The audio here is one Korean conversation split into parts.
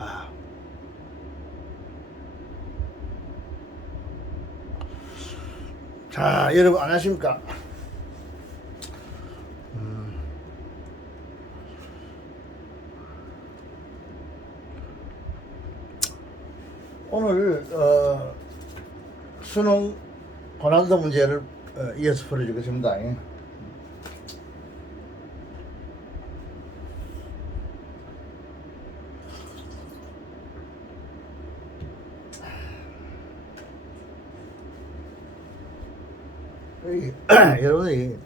아, 자, 여러분 안녕하십니까? 오늘 수능 고난도 문제를 이어서 풀어주겠습니다. 여러분이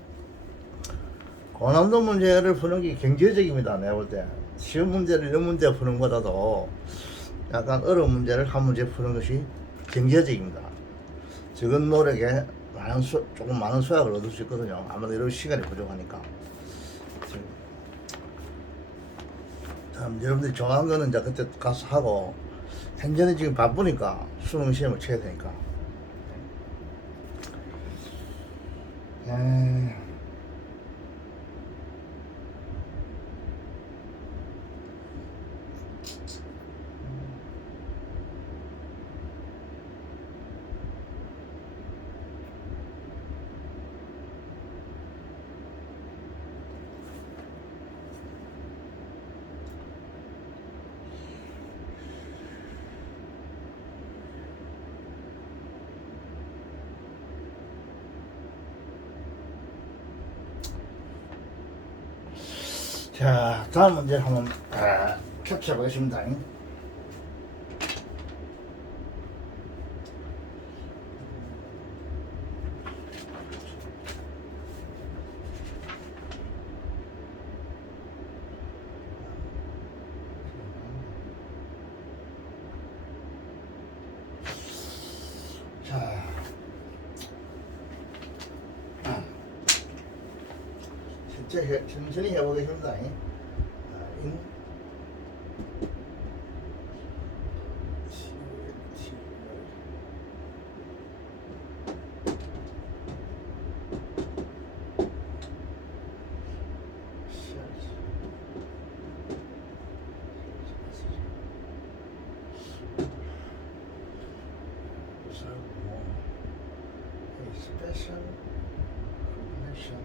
고난도 문제를 푸는 게 경제적입니다. 내가 볼 때 쉬운 문제를 몇 문제 푸는 것보다도 약간 어려운 문제를 한 문제 푸는 것이 경제적입니다. 적은 노력에 조금 많은 수확을 얻을 수 있거든요. 아무래도 이런 시간이 부족하니까. 참, 여러분들이 좋아하는 거는 이제 그때 가서 하고, 현재는 지금 바쁘니까 수능 시험을 쳐야 되니까. 에... 자, 다음 문제 한번 캡처해 보겠습니다. 자, 천천히 해보겠습니다. Special connection.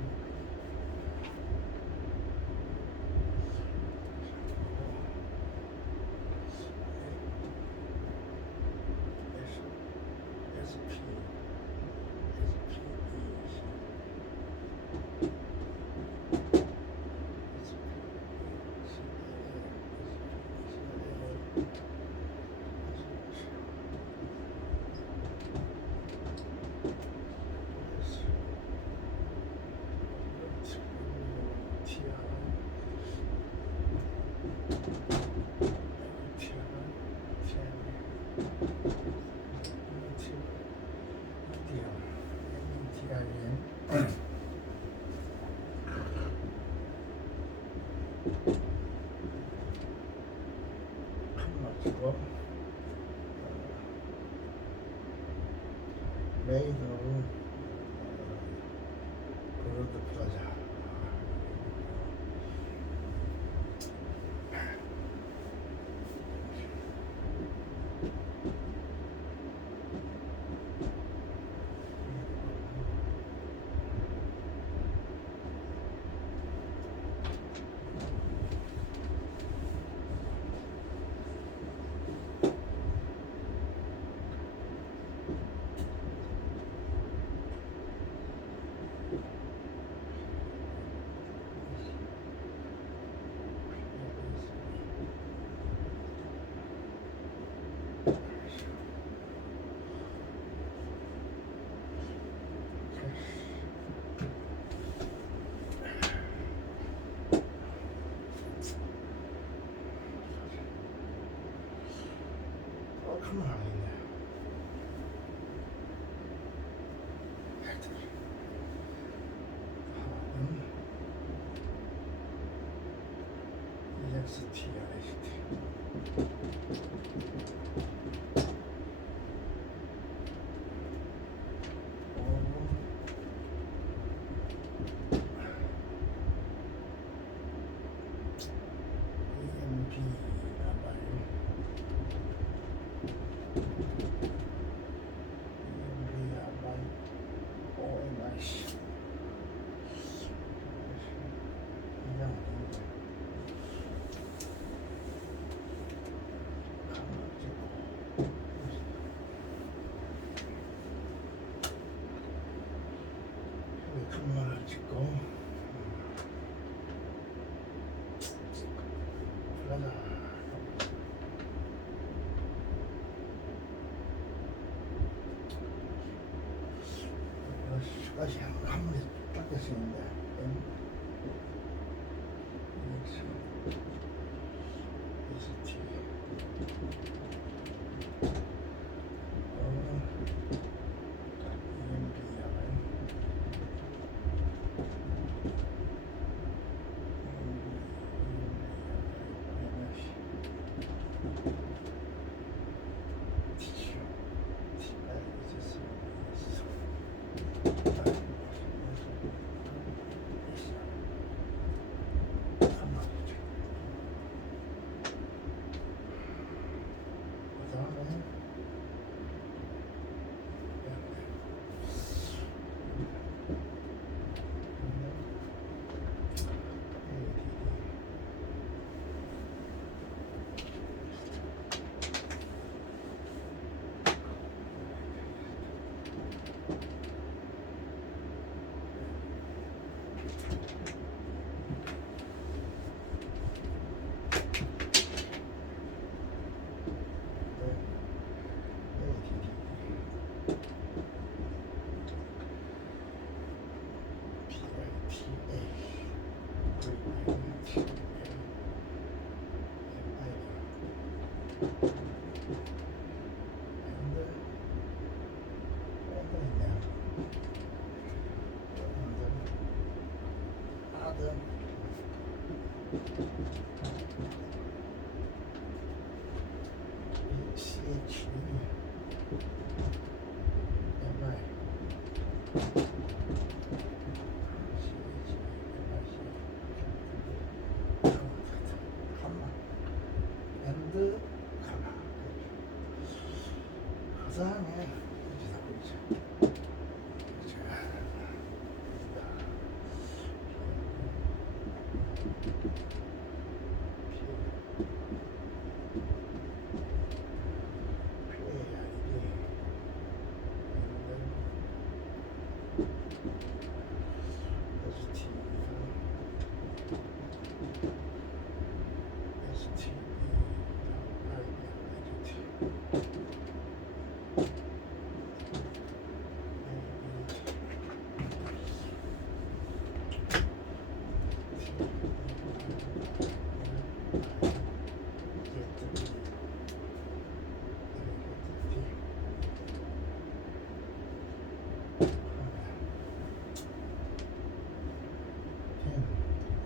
메인으로 그로드 플라자. 큰일 나겠네. EXTIST. EMP란 말이에요. 가자. 다시 한 번에 닦을 수 있는데.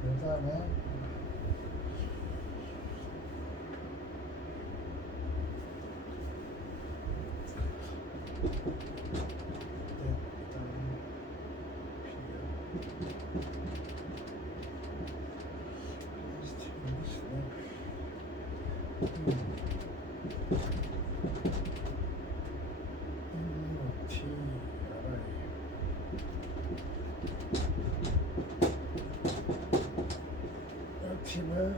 그 다음에 집을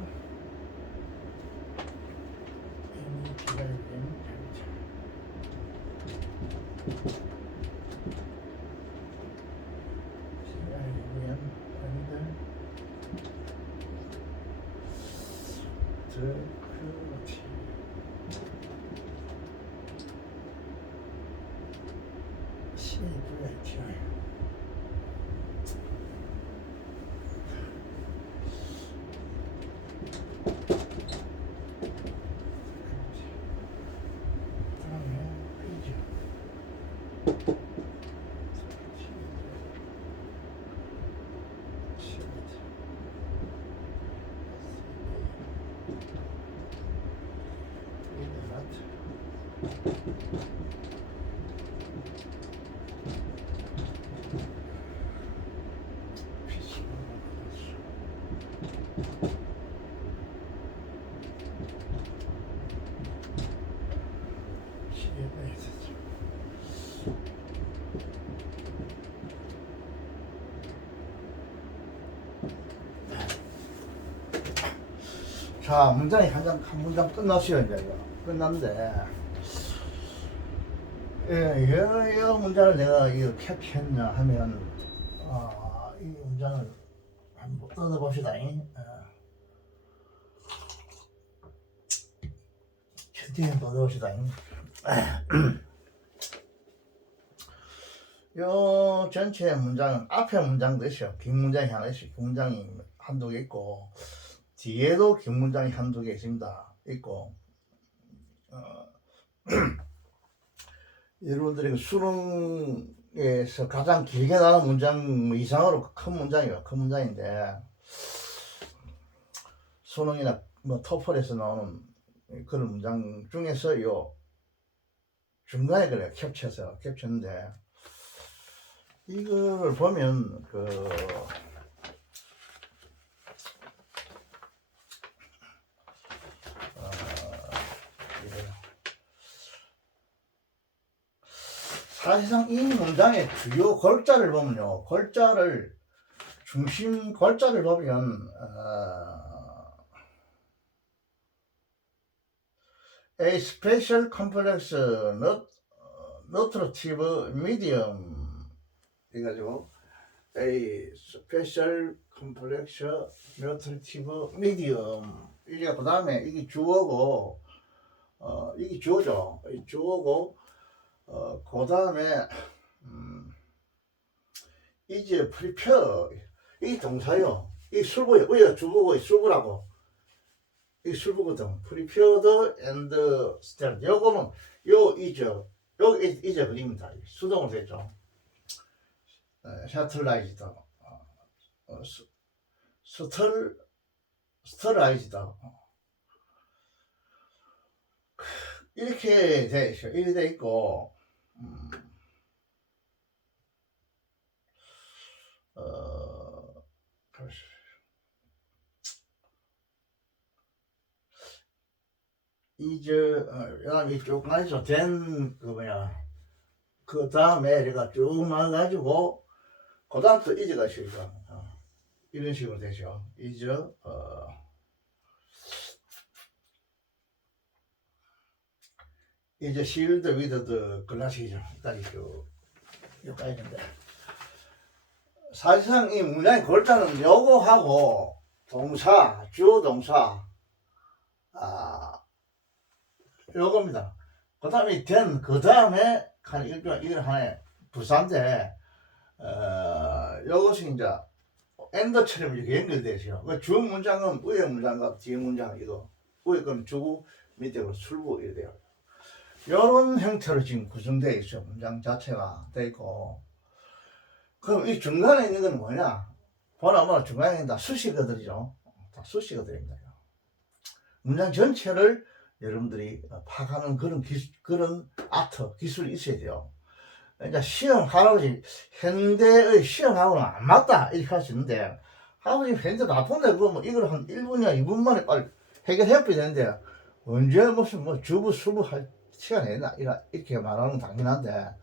자, 문장이 한 문장 끝났어요. 이제 이거 끝났는데, 이 문장을 내가 이거 캡했냐 하면, 이 문장을 한번 뜯어봅시다. 뒤에 또 넣읍시다. 요 전체 문장은 앞에 문장도 있어요. 긴 문장이 하나 있어요. 긴 문장이 한두 개 있고 뒤에도 긴 문장이 한두 개 있습니다. 있고 여러분들이 그 수능에서 가장 길게 나오는 문장 이상으로 큰 문장이에요. 큰 문장인데 수능이나 뭐 토플에서 나오는 그런 문장 중에서 요 중간에 그래 겹쳤는데 이거를 보면 사실상 이 문장의 주요 골자를 보면요, 중심 골자를 보면 A special complex nutritive medium 해가지고 A special complex nutritive medium 이게 그 다음에 이게 주어고 이게 주어죠. 주어고 그 다음에 이제 prepare 이 동사요. 이 술부예요. 위가 주어고 술부라고. 이 술부거든. prepared and started. 요거는 요 이제 그립니다. 수동으로 됐죠. 샤틀라이즈드, 스터라이즈드 이렇게 돼 있어요. 이렇게 돼 있고 이제 여기 쭉 나서 된 그 뭐야 그 다음에 내가 쭉 나가지고 그 다음부터 이제가 있으니까 이런 식으로 되죠. 이제 이제 시일드 위드드 글라시죠. 여기까지 있는데 사실상 이 문장의 골자는 요거하고 동사, 주어 동사 요겁니다. 그 다음에 그 다음에 이건 하나의 부사인데 요것이 이제 엔더처럼 이렇게 연결되죠. 그 주 문장은 위에 문장과 뒤에 문장 이거 위에 건 주고 밑에 건 술부 이래 돼요. 요런 형태로 지금 구성되어 있어요. 문장 자체가 되어 있고 그럼 이 중간에 있는 건 뭐냐? 보나 중간에 있는 다 수식어들이죠. 다 수식어들입니다. 문장 전체를 여러분들이 파악하는 그런 기술이 있어야 돼요. 그러니까 시험하라고 현대의 시험하고는 안 맞다 이렇게 할 수 있는데 하고 현대 나쁜데 그거 뭐 이걸 한 1분이나 2분 만에 빨리 해결해야 되는데 언제 무슨 주부 수부 할 시간이 있나 이렇게 말하는 건 당연한데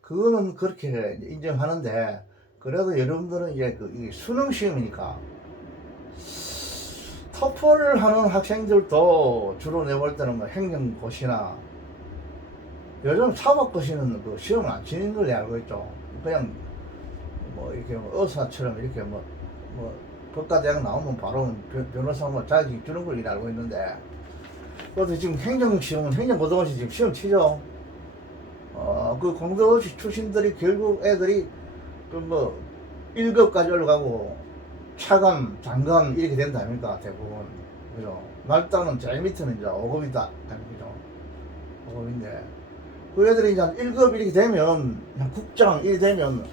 그거는 그렇게 인정하는데 그래도 여러분들은 이제 이게 수능 시험이니까 토플을 하는 학생들도 주로 내볼 때는 뭐 행정고시나 요즘 사법고시는 그 시험을 안 치는 걸 알고 있죠. 그냥 뭐 이렇게 의사처럼 이렇게 뭐 법과대학 나오면 바로 변호사 자격증 주는 걸 알고 있는데 그래도 지금 행정시험은 행정고등고시 지금 시험 치죠. 그 공대고시 출신들이 결국 애들이 그 1급까지 올라가고 차관, 장관 이렇게 된다 아닙니까 대부분. 그죠? 말단은 제일 밑에는 이제 5급이다 아닙니까? 5급인데 그 애들이 이제 1급 이렇게 되면 국장 이렇게 되면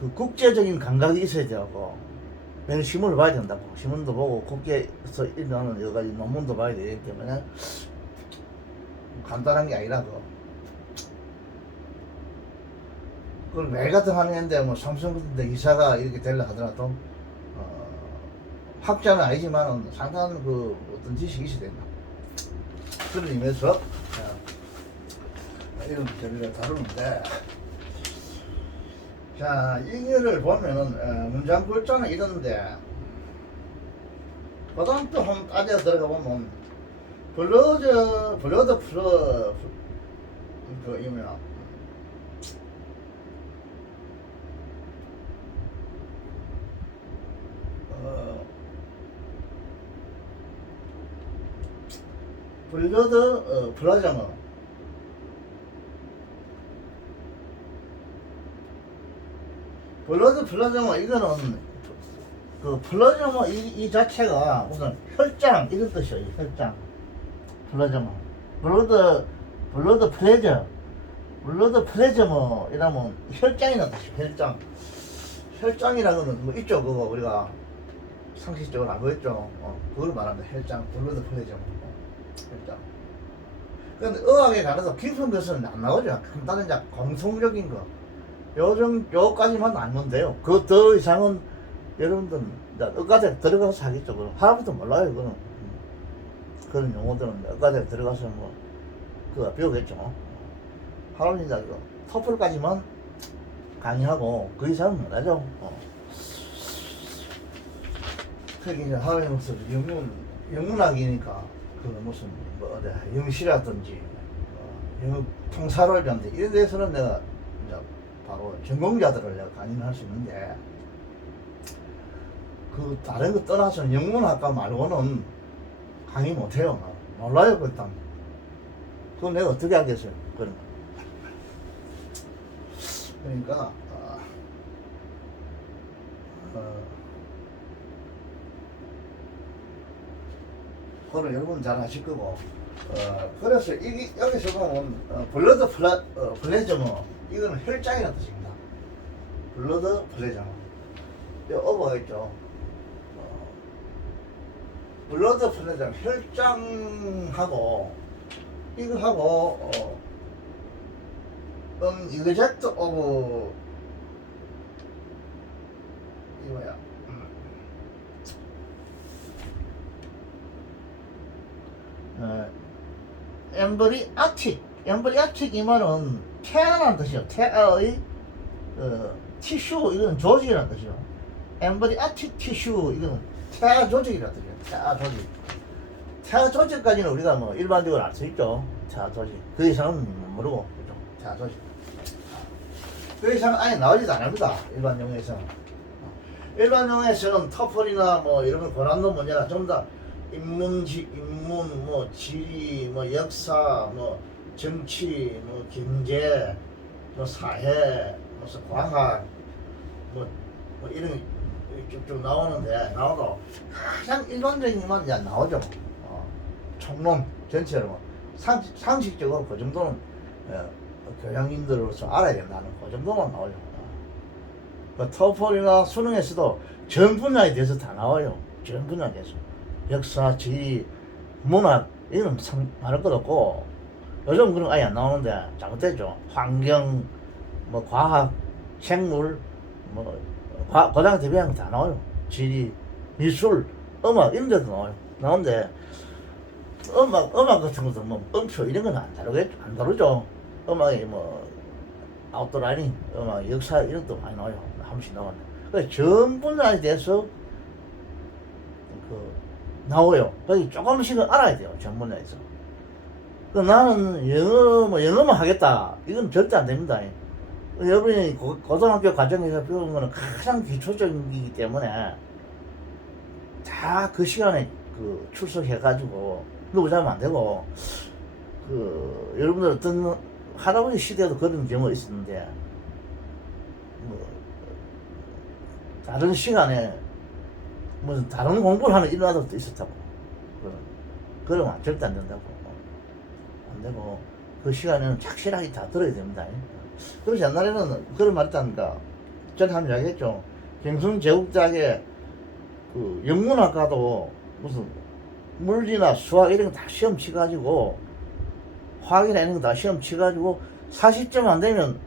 그 국제적인 감각이 있어야 되고 왜냐면 신문을 봐야 된다고 신문도 보고 국제에서 일어나는 여러 가지 논문도 봐야 되기 때문에 간단한 게 아니라 그걸 매일 같은 하는 애인데 뭐 삼성 같은 데 이사가 이렇게 되려 하더라도 학자는 아니지만 상당한 그 어떤 지식이 있어야 된다. 그런 의미에서 이런 저희가 다루는데 자 이거를 보면은 문장 골자는 이런데 그 다음 또 한번 따져 들어가 보면 블러드 플러 그 이거야 블러드 플라자마. 블러드 플라자마 이거는 그 플라자마 이 자체가 무슨 혈장 이런 뜻이에요. 혈장. 플라자마. 블러드 플레저. 블러드 플레저 뭐 이러면 혈장이라는 뜻이에요. 혈장. 혈장이라는 거는 뭐 있죠. 그거 우리가 상식적으로 알고 있죠. 그걸 말합니다. 혈장. 블러드 플레저. 혈장. 근데 의학에 관해서 깊은 것은 안 나오죠. 간단한 이제 공통적인 거. 요까지만 알면 돼요. 그 더 이상은 여러분들 의과대 들어가서 하겠죠. 그럼 할아버지도 몰라요. 그거는 그런 용어들은 의과대 들어가서 뭐 그거 배우겠죠. 할아버지 이제 토플까지만 강의하고 그 이상은 못하죠. 그게 이제 할아버지 무슨 영문학이니까 그 무슨 뭐 어디 영시라든지 영어 통사로라든지 이런 데서는 내가 이제 바로 전공자들을 내가 강의를 할 수 있는데 그 다른 거 떠나서 영문학과 말고는 강의 못해요. 몰라요. 일단 그건 내가 어떻게 하겠어요. 그런 거. 그러니까 그거는 여러분 잘 아실 거고 그래서 여기서 보면 블러드 플레저머 이거는 혈장이라는 뜻입니다. 블러드 플레저머 어버가 있죠. 블러드 플레저머 혈장하고 이거하고 이그젝트 오브 이거야 엠브리아틱 이 말은 태아라는 뜻이요. 태아의 티슈 이거는 조직이라는 뜻이요. 엠브리아틱 티슈 이거는 태아 조직이라는 뜻이요. 태아 조직. 태아 조직까지는 우리가 뭐 일반적으로 알 수 있죠. 태아 조직. 그 이상은 모르고 그죠. 태아 조직. 그 이상은 아예 나오지도 않습니다. 일반 용어에서는. 일반 용어에서는 터플이나 뭐 이런 걸 고난도 문제나 전부 다 인문, 뭐 지리, 뭐 역사, 뭐 정치, 뭐 경제, 뭐 사회, 무슨 과학, 뭐 이런 게 쭉쭉 나오도 가장 일반적인 것만 이제 나오죠. 총론 전체로 상식적으로 그 정도는 교양인들로서 알아야 된다는 그 정도만 나오죠. 토플이나 수능에서도 전 분야에 대해서 다 나와요. 전 분야에 대해서. 역사, 지리, 문학 이런 말할 것 없고 요즘 그런 거 아예 안 나오는데 잘못됐죠. 환경, 뭐 과학, 생물, 뭐 고등학교 대비하는 거 다 나와요. 지리, 미술, 음악 이런 데도 나와요. 나오는데 음악 같은 것도 뭐 음표 이런 건 안 다루죠. 음악이 뭐 아웃도라이닝, 음악, 역사 이런 것도 많이 나와요. 한 번씩 나왔네. 그래서 전 분야에 대해서 나와요. 거기 조금씩은 알아야 돼요. 전 분야에서. 나는 영어만 하겠다. 이건 절대 안 됩니다. 여러분이 고등학교 과정에서 배우는 거는 가장 기초적이기 때문에 다 그 시간에 출석해가지고 누구자면 안 되고 여러분들 어떤 할아버지 시대에도 그런 경우가 있었는데 뭐 다른 시간에 무슨 다른 공부를 하는 이런 아들도 있었다고. 그러면 절대 안 된다고. 안 되고 그 시간에는 착실하게 다 들어야 됩니다. 그래서 옛날에는 그런 말 있다니까. 전에 한번 이야기했죠. 경순제국대학에 그 영문학과도 무슨 물리나 수학 이런 거 다 시험 치가지고 화학이나 이런 거 다 시험 치가지고 40점 안 되면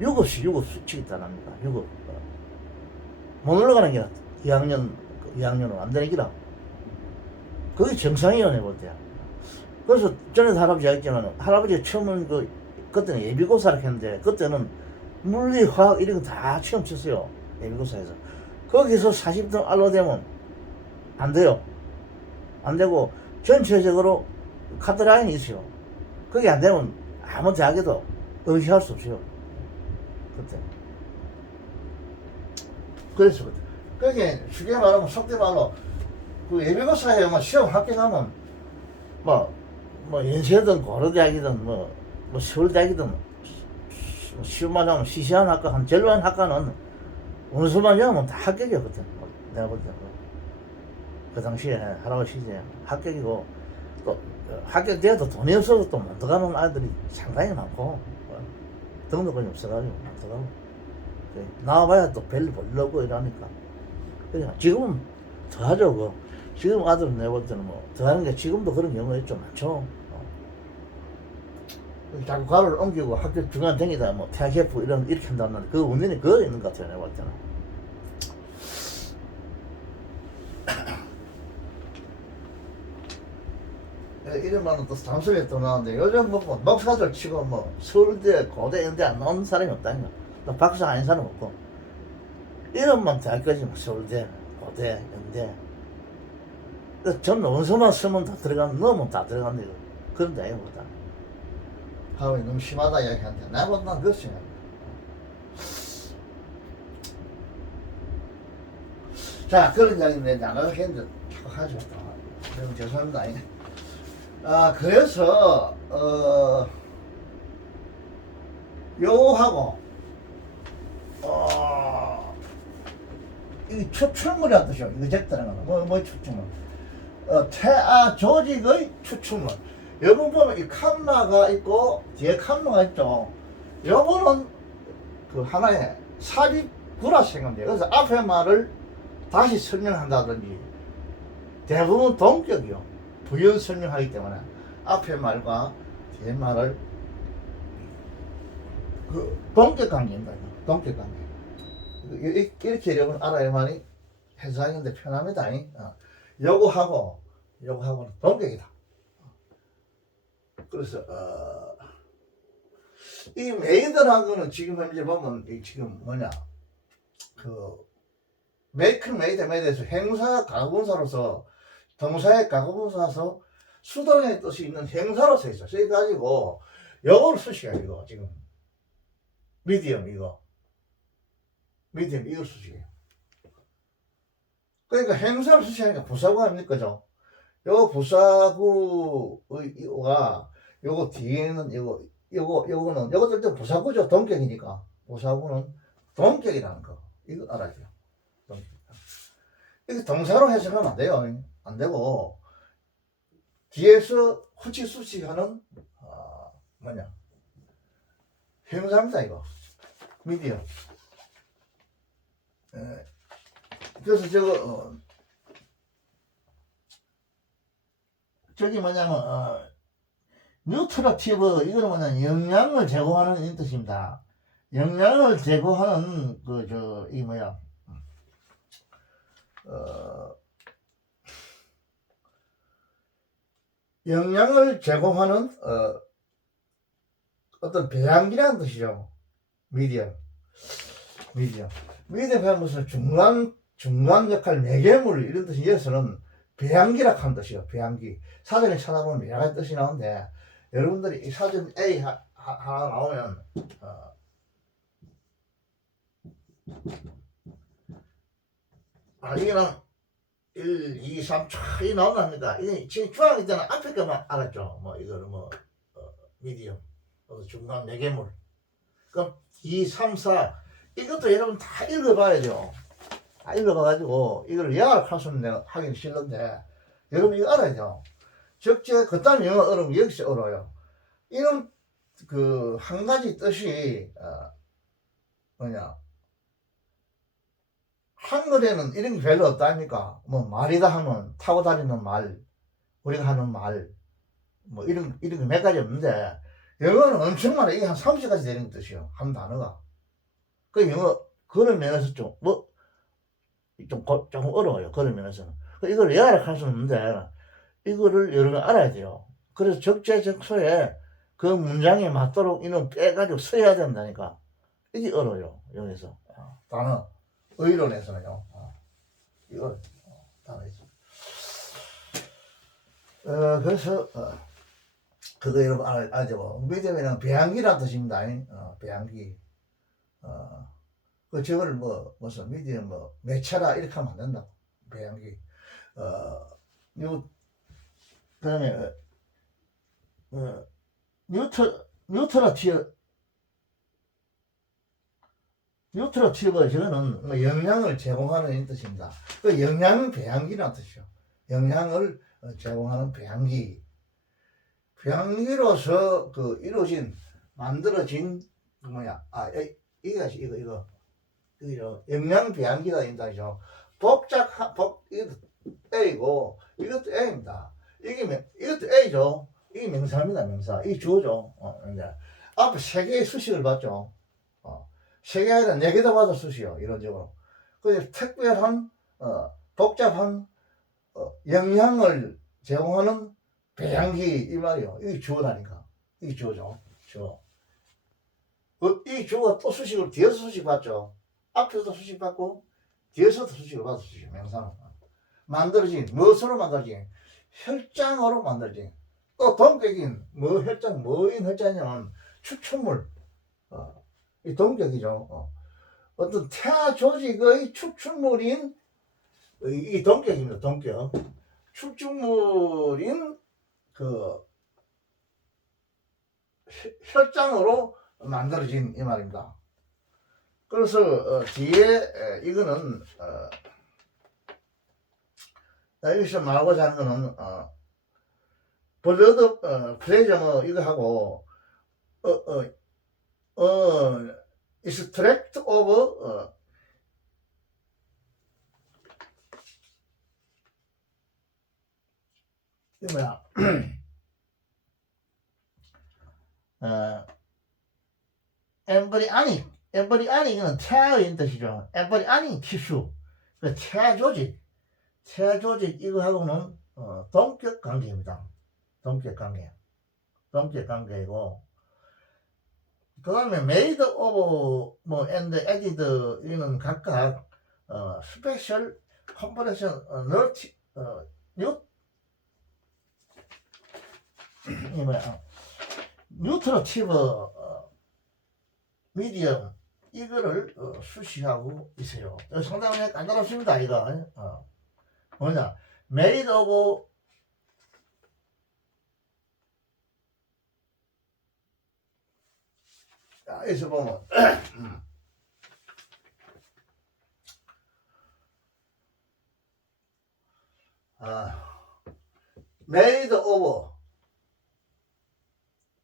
6급씩 치겠다는 겁니다. 6급. 못 올라가는 게 2학년은 안 되는 기라. 그게 정상이에요, 내가 볼 때. 그래서 전에도 할아버지 이야기했지만, 할아버지가 처음은 그때는 예비고사를 했는데, 그때는 물리, 화학 이런 거 다 시험 쳤어요. 예비고사에서. 거기서 40등 알로되면 안 돼요. 안 되고, 전체적으로 카드라인이 있어요. 그게 안 되면 아무 대학에도 의시할 수 없어요. 그때. 그래서 그게 쉽게 말하면 속된 말로 그 예비고사에 뭐 시험 합격하면 뭐 연세든 고려대학이든 뭐 서울대학이든 시험만 하면 시시한 학과 한 절반 학과는 원수만 하면 다 합격이었거든. 내가 볼 때. 그 당시에 할아버지 시대에 합격이고 또 합격돼도 돈이 없어서 또 못 들어가는 아이들이 상당히 많고 등록금이 없어가지고 못 들어가고 나와봐야 또 별로 벌려고 이러니까 그냥 지금은 더 하죠. 지금 아들은 내가 볼 때는 뭐 더 하는 게 지금도 그런 경우가 좀 많죠. 자꾸 가로를 옮기고 학교 중간 댕기다 뭐 퇴학해프 이렇게 한다는 그 원인이 그거 있는 것 같아요. 내가 볼 때는. 이런 말은 또 단순히 또 나오는데 요즘 뭐 목사들 치고 뭐 서울대, 고대, 연대 안 나오는 사람이 없다니까. 또 박사 아닌 사람 없고 이런만 대학까지 뭐 서울대, 고대, 연대 전 원서만 쓰면 다 들어가는 넣으면 다 들어간다 이거. 그런 데 아니거든. 하루이 너무 심하다 이야기하는데 나보다 난 그렇지. 자 그런 이야기인데 나가게 했는데 하지 마. 그럼 죄송합니다. 그래서 요하고 이 추출물이란 뜻이요. 이거 적다는 거는 뭐 추출물. 태아 조직의 추출물. 여기 보면 이 칸마가 있고 뒤에 칸마가 있죠. 요거는 그 하나의 삽입구라 생각돼요. 그래서 앞에 말을 다시 설명한다든지 대부분 동격이요. 부연 설명하기 때문에 앞에 말과 뒤에 말을 그 동격 관계입니다. 동격 관계. 이렇게 여러분 알아야만이 해석하는데 편합니다. 요거하고는 동격이다. 그래서 이 메이드라는 거는 지금 현재 보면 지금 뭐냐 그 메이크 메이드에서 행사 가공사로서 동사의 가공사로서 수동의 뜻이 있는 행사로 써 있어. 그래가지고 요거를 쓰시야 이거 지금 미디엄 이거 쓰시게요. 그러니까 행사를 쓰시니까 부사구 아닙니까? 그죠? 요 부사구가 요거 뒤에는 요거는 또 부사구죠. 동격이니까 부사구는 동격이라는 거 이거 알아야 돼요. 동격. 이게 동사로 해석하면 안 돼요. 안 되고 뒤에서 후치수치하는 뭐냐 형사입니다 이거 미디어. 그래서 저기 뭐냐면 뉴트러티브 이거는 뭐냐 영양을 제공하는 이 뜻입니다. 영양을 제공하는 이 뭐야 영양을 제공하는 어떤 배양기라는 뜻이죠. 미디엄 배양 무슨 중간 역할 매개물 이런 뜻이 여기서는 배양기라 하는 뜻이요. 배양기. 사전에 찾아보면 여러 가지 뜻이 나오는데 여러분들이 이 사전 A 하나 나오면 이게는 1, 2, 3 쫙이 나온답니다. 이게 지금 중앙에 있잖아. 앞에 거만 알았죠. 뭐 이거는 미디엄 중간 매개물. 그럼 2, 3, 4 이것도 여러분 다 읽어봐야죠. 다 읽어봐가지고 이걸 영어를 할수는 내가 하긴 싫은데 여러분 이거 알아야죠. 적재 그다음 영어 어려우면 여기서 어려워요. 이런 한 가지 뜻이 뭐냐 한글에는 이런 게 별로 없다 아닙니까? 뭐 말이다 하면 타고 다니는 말, 우리가 하는 말, 뭐 이런 게 몇 가지 없는데 영어는 엄청 많아. 이게 한 30가지 되는 뜻이요. 한 단어가. 그 영어 그런 면에서 좀 어려워요. 그런 면에서는. 이걸 영어를 할 수는 없는데 이거를 여러 개 알아야 돼요. 그래서 적재적소에 그 문장에 맞도록 이는 빼가지고 써야 된다니까. 이게 어려워요. 여기서 단어 의론에서는요. 이걸 단어에서. 그래서 그거 여러분 알죠? 미디엄에는 배양기란 뜻입니다. 배양기. 저걸 무슨 미디엄 매체라 이렇게 하면 안 된다고. 배양기. 요 그다음에 뉴트러티브 저거는 뭐 영양을 제공하는 뜻입니다. 그 영양 배양기라는 뜻이요. 영양을 제공하는 배양기. 배양기로서 그 이루어진 만들어진 뭐야? 이거 영양 배양기가 된다죠. 이것도 A고 이것도 A입니다. 이것도 A죠. 이게 명사입니다. 명사. 이 주어죠. 이제 앞에 세 개의 수식을 봤죠. 세 개 아니라 네 개도 받아 수식이요. 이런적으로. 그 특별한 복잡한 영양을 제공하는 배양기 이 말이요. 이게 주어라니까. 이게 주어죠. 주어. 이 주어가 또 수식을 뒤에서 수식 받죠. 앞에서도 수식 받고 뒤에서도 수식을 받아 수식. 명사는 만들어진 무엇으로 만들어진 혈장으로 만들어진 또 동격인 뭐인 혈장이냐면 추출물. 이 동격이죠. 어떤 태아 조직의 추출물인 이 동격입니다. 동격. 추출물인 그 혈장으로 만들어진 이 말입니다. 그래서 뒤에 이거는 여기서 말하고자 하는 거는 블러드 프레저 이거 하고 extract of 이 뭐야 엠브리아닉은 태아의 뜻이죠. 엠브리아닉 티슈 그 태아 조직 이거하고는 동격 관계입니다. 동격 관계이고 그 다음에 made of and added 이는 각각 스페셜 컴프레션 뉴트러티브 미디엄 이거를 수식하고 있어요. 상당히 간단합니다. 이거 뭐냐 made of 여기서 보면 made of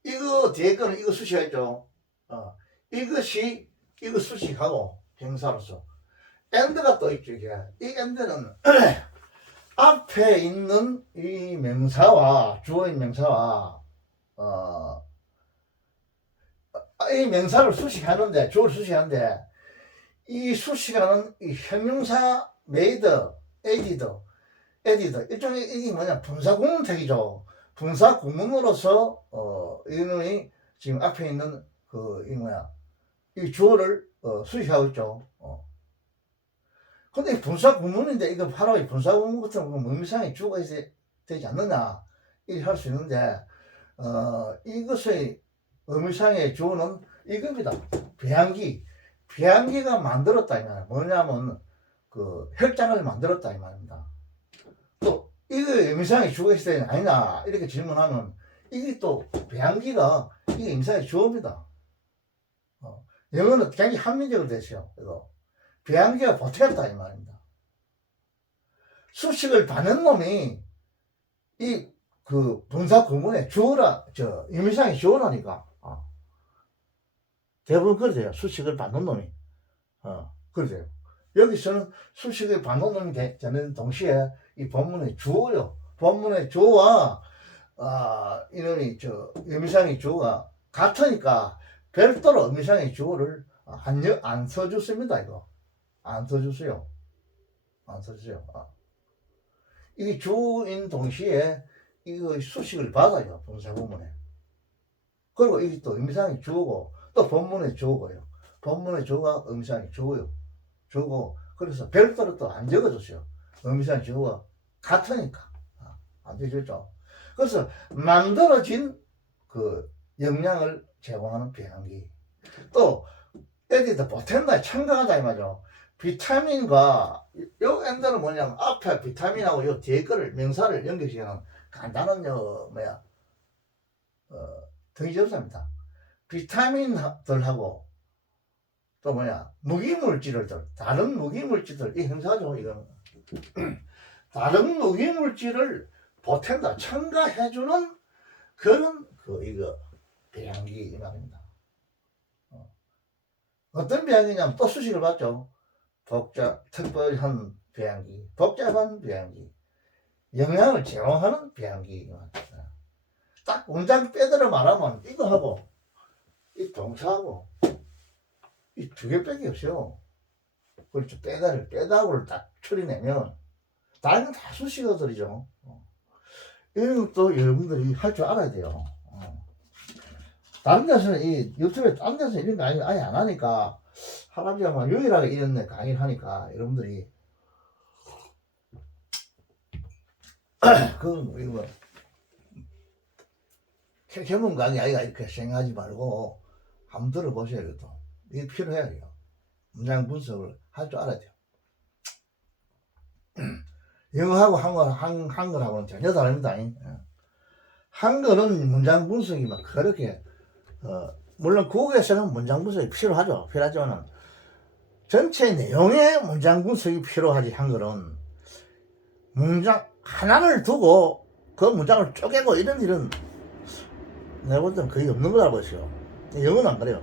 이거 뒤에 거는 이거 수식했죠. 이거 수식하고 형사로서 and가 또 있죠. 이게 이 and는 앞에 있는 이 명사와 주어인 명사와 이 명사를 수식하는데 주어를 수식하는데 이 수식하는 이 형용사 made, added 일종의 이게 뭐냐 분사구문택이죠. 분사구문으로서 이놈이 지금 앞에 있는 이 주어를 수식하고 있죠. 근데 분사구문인데 이거 바로 이 분사구문 같은 거 의미상의 주어가 있어야 되지 않느냐 이렇게 할 수 있는데 이것의 의미상의 주어는 이겁니다. 배양기가 만들었다 이 말이야. 뭐냐면 그 혈장을 만들었다 이 말입니다. 또 이거 의미상의 주어가 있어야 되냐 아니냐 이렇게 질문하면 이게 또 배양기가 이게 의미상의 주어입니다. 영어는 굉장히 합리적으로 됐어요. 이거 배양기가 보태겠다 이 말입니다. 수식을 받는 놈이 이 그 분사 구문의 주어라 의미상의 주어라니까. 대부분 그러세요. 수식을 받는 놈이. 그러세요. 여기서는 수식을 받는 놈이 되는 동시에 이 본문의 주어요. 본문의 주어와 이놈이 의미상의 주어가 같으니까 별도로 의미상의 주어를 안 써줬습니다. 이거 안 써주세요. 이게 주어인 동시에 이거 수식을 받아요. 동사구문에. 그리고 이게 또 의미상의 주어고 또 본문의 주어고요. 본문의 주어가 의미상의 주어고 그래서 별도로 또 안 적어줬어요. 의미상의 주어가 같으니까 안 되겠죠. 그래서 만들어진 그 영양을 제공하는 배양기 또 에디드 보탠다 첨가하다 이 말이죠. 비타민과 요 엔더는 뭐냐면 앞에 비타민하고 요 뒤에 거를 명사를 연결시키는 간단한 등기접사입니다. 비타민들하고 또 무기물질들, 다른 무기물질들, 이 형사죠, 이거는. 다른 무기물질을 보탠다, 첨가해주는 그런, 배양기, 이 말입니다. 어떤 배양기냐면 또 수식을 봤죠. 특별한 배양기, 복잡한 배양기, 영양을 제공하는 배양기. 딱 문장 빼들어 말하면 이거하고, 이 동사하고, 이 두 개밖에 없어요. 그렇죠. 빼다구를 딱 처리내면, 다른 건 다 수식어들이죠. 이런 것도 여러분들이 할 줄 알아야 돼요. 다른 데서는 이 유튜브에 딴 데서 이런 거 아예 안 하니까, 할아버지가 막 유일하게 이런 데 강의를 하니까, 여러분들이, 이거, 개문 강의 아이가 이렇게 생각하지 말고, 한번 들어보세요, 이것도. 이게 필요해요. 문장 분석을 할 줄 알아야 돼요. 영어하고 한글하고는 전혀 다릅니다. 한글은 문장 분석이 막 그렇게, 물론 국어에서는 문장 분석이 필요하지만은, 전체 내용의 문장 분석이 필요하지, 한글은. 문장 하나를 두고 그 문장을 쪼개고 이런 일은 내가 볼 때는 거의 없는 거라고 했어요. 영어는 안 그래요.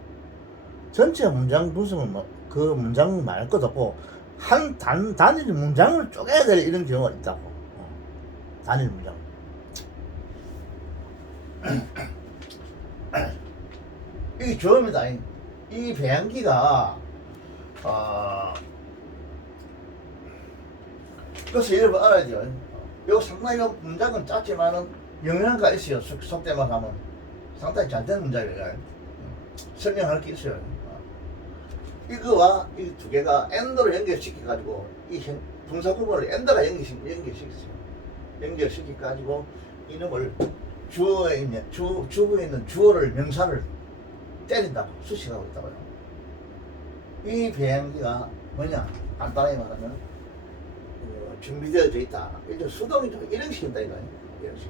전체 문장 분석은 그 문장 말할 것도 없고, 단일 문장을 쪼개야 될 이런 경우가 있다고. 단일 문장. 이게 좋습니다. 이 배양기가, 그래서 여러분 알아야 돼요. 요 상당히 문장은 짧지만은 영양가 있어요. 속대만 하면. 상당히 잘 된 문장이에요. 설명할 게 있어요. 이거와 이 두 개가 엔더로 연결시켜가지고, 이 분사 구문을 엔더가 연결시켜가지고, 이놈을 주어에 있는, 주부에 있는 주어를, 명사를 때린다고, 수식하고 있다고요. 이 배양기가 뭐냐, 간단하게 말하면, 준비되어져 있다. 이제 수동이죠. 이런 식인다, 이거예요. 이런 식.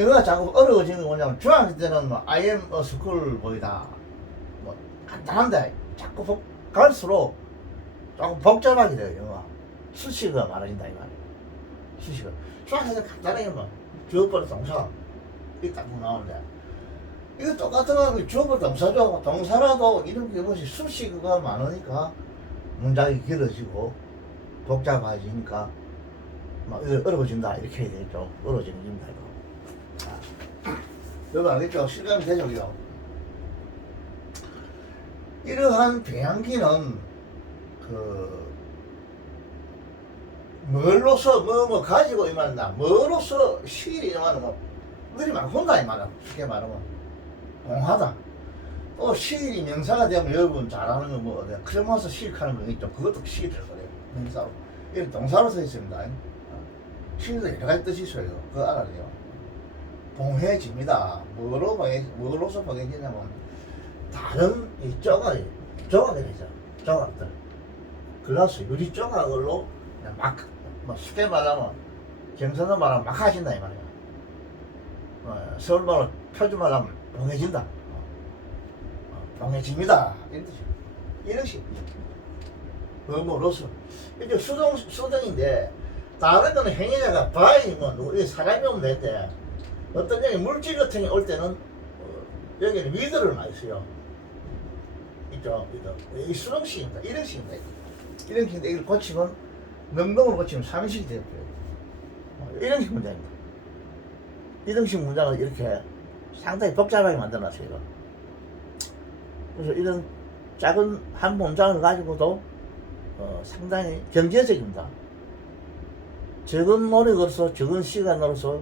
영어가 자꾸 어려워지는 게 뭐냐면, 중학교 때는 I am a school boy다. 간단한데, 자꾸 갈수록 조금 복잡하게 돼요, 영어가. 수식어가 많아진다, 이 말이에요. 수식어. 중학교 때 간단하게 주어버려 동사. 이게 딱 나오는데. 이거 똑같은 거 주어버려 동사죠. 동사라도 이런 게 뭐지, 수식어가 많으니까 문장이 길어지고, 복잡해지니까 어려워진다 이렇게 해야 되겠죠. 어려워지는 겁니다 이거. 여러분 알겠죠? 실감이 되죠? 이거. 이러한 배양기는 뭘로서 가지고 이만한다. 뭐로서 시일이 이만하면 우리 막 혼다 이만하면 쉽게 말하면 공하다. 또 시일이 명사가 되면 여러분 잘 아는 거 크레마스 시일하는 거 있죠. 그것도 시일이라고 그래요. 명사로. 이건 동사로 써 있습니다. 시일도 여러 가지 뜻이 있어요. 그거 알아야 돼요. 봉해집니다. 뭐로서 봉해지냐면 다른 이 조각이 되죠. 조각들. 글라스 유리 조각으로 쉽게 말하면 경상도 말하면 막 하신다 이 말이야. 서울 말로 표준 말하면 봉해진다. 봉해집니다. 이런 뜻이에요. 이런 식. 뭐로서. 이제 수동인데, 다른 거는 행위자가 바이 우리 사람이 오면 되는데, 어떤 여기 물질 같은 게 올 때는, 여기는 위드를 많이 써요. 있죠, 위드. 이 수동식입니다. 이런 식입니다. 이런 식인데, 이걸 고치면, 능동으로 고치면 3인식이 돼요. 이런 식 문장입니다. 이런 식 문장을 이렇게 상당히 복잡하게 만들어놨어요, 이거. 그래서 이런 작은 한 문장을 가지고도 상당히 경제적입니다. 적은 노력으로서, 적은 시간으로서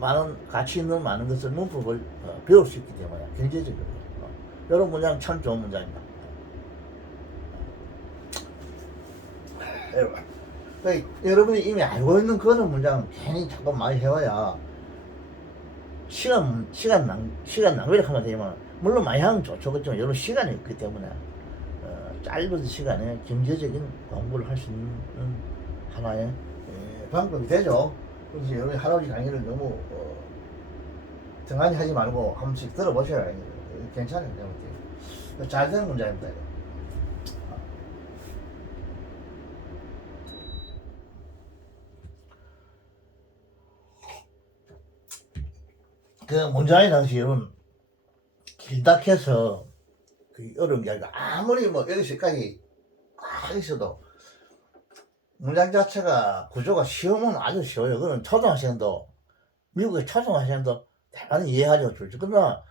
많은 가치 있는 많은 것을 문법을 배울 수 있기 때문에 경제적이에요. 이런 문장 참 좋은 문장입니다. 여러분이 이미 알고 있는 그런 문장 괜히 자꾸 많이 해와야 시간 낭비를 하면 되지만, 물론 많이 하면 좋죠. 그렇지만 여러 시간이 있기 때문에 짧은 시간에 경제적인 공부를 할 수 있는 하나의 방법이 되죠. 그래서 여러분이 할아버지 강의를 너무 등한히 하지 말고 한 번씩 들어보셔야 괜찮아요. 내가 볼 때. 잘 되는 문제입니다. 이거. 그 문장의 당시 여러분 길다 해서 그 어려운 게 아니라 아무리 뭐 여기서까지 있어도 문장 자체가 구조가 쉬우면 아주 쉬워요. 그건 초등학생도 미국의 초등학생도 대단히 이해하죠. 그러나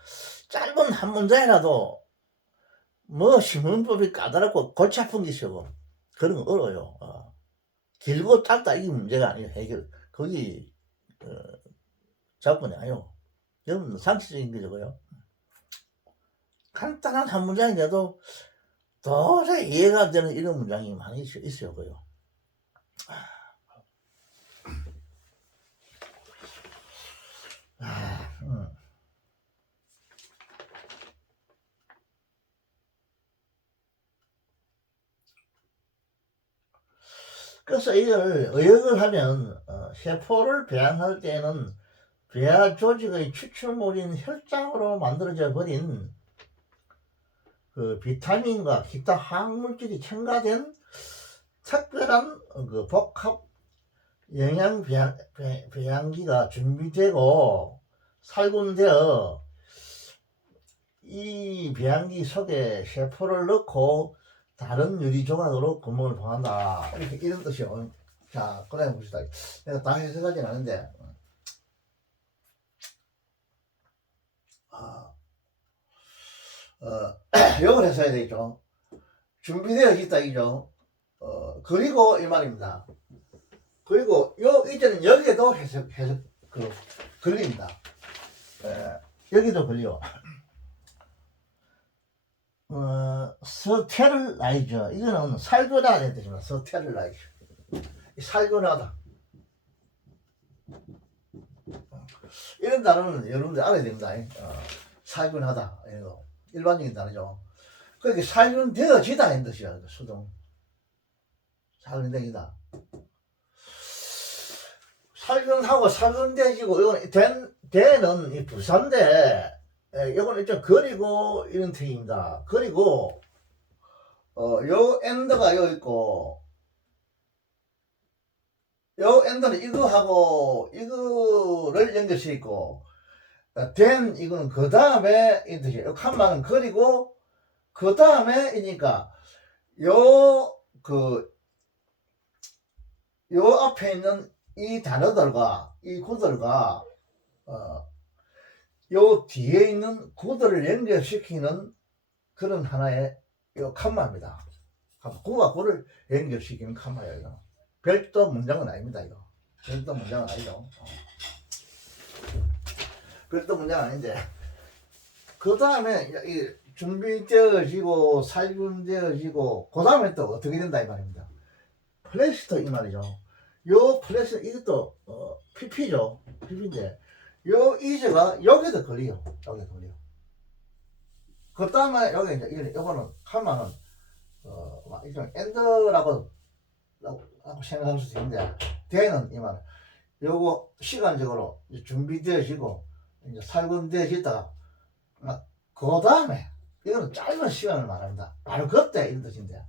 짧은 한 문장이라도 뭐 신문법이 까다롭고 골치 아픈 게 있어. 그런 거 어려워요. 길고 짧다 이게 문제가 아니에요. 해결 거기 접근이 아니요. 여러분 상식적인 거죠. 간단한 한 문장인데도 도저히 이해가 안 되는 이런 문장이 많이 있어요. 그요. 그래서 이걸 의역을 하면 세포를 배양할 때는 배아 조직의 추출물인 혈장으로 만들어져 버린 그 비타민과 기타 화학물질이 첨가된 특별한 그 복합 영양 배양기가 준비되고 살균되어 이 배양기 속에 세포를 넣고 다른 유리 조각으로 구멍을 봉한다. 이렇게 이런 뜻이요. 자, 그래 봅시다. 내가 다 해석하진 않은데, 영어를 했어야 되겠죠. 준비되어 있다 이죠. 그리고 이 말입니다. 그리고 요 이제는 여기에도 해석 걸립니다. 여기도 걸려. 스테릴라이저 이거는 살균하다는 뜻입니다. 스테릴라이저 살균하다 이런 단어는 여러분들 알아야 됩니다. 살균하다 이거 일반적인 단어죠. 그렇게 살균되어지다 이런 뜻이야. 수동 살균되기다 살균하고 살균되지고 이건 되는 이 부사인데 이거는 좀 그리고 이런 뜻입니다. 그리고 요 엔드가 요 있고 요 엔드는 이거하고 이거를 연결시켜 있고 된 이거는 그 다음에 이 뜻이에요. 요 칸만은 그리고 그 다음에 이니까 요 앞에 있는 이 단어들과 이 구들과 요 뒤에 있는 구들을 연결시키는 그런 하나의 요 칸마입니다. 구와 구를 연결시키는 칸마예요. 별도 문장은 아닙니다. 이거 별도 문장은 아니죠. 별도 문장은 아닌데 그 다음에 준비되어지고 살균되어지고 그 다음에 또 어떻게 된다 이 말입니다. 플래스터 이 말이죠. 요 플래스 이것도 PP죠. PP인데 요 이즈가 여기도 걸려요. 여기 걸려. 그 다음에 여기 이제 요거는 칸마는 이좀 엔더라고 생각할 수 있는데 대는 이 말. 요거 시간적으로 준비되어지고 이제 살균되어지다가 그 다음에 이거는 짧은 시간을 말합니다. 바로 그때 이런 뜻인데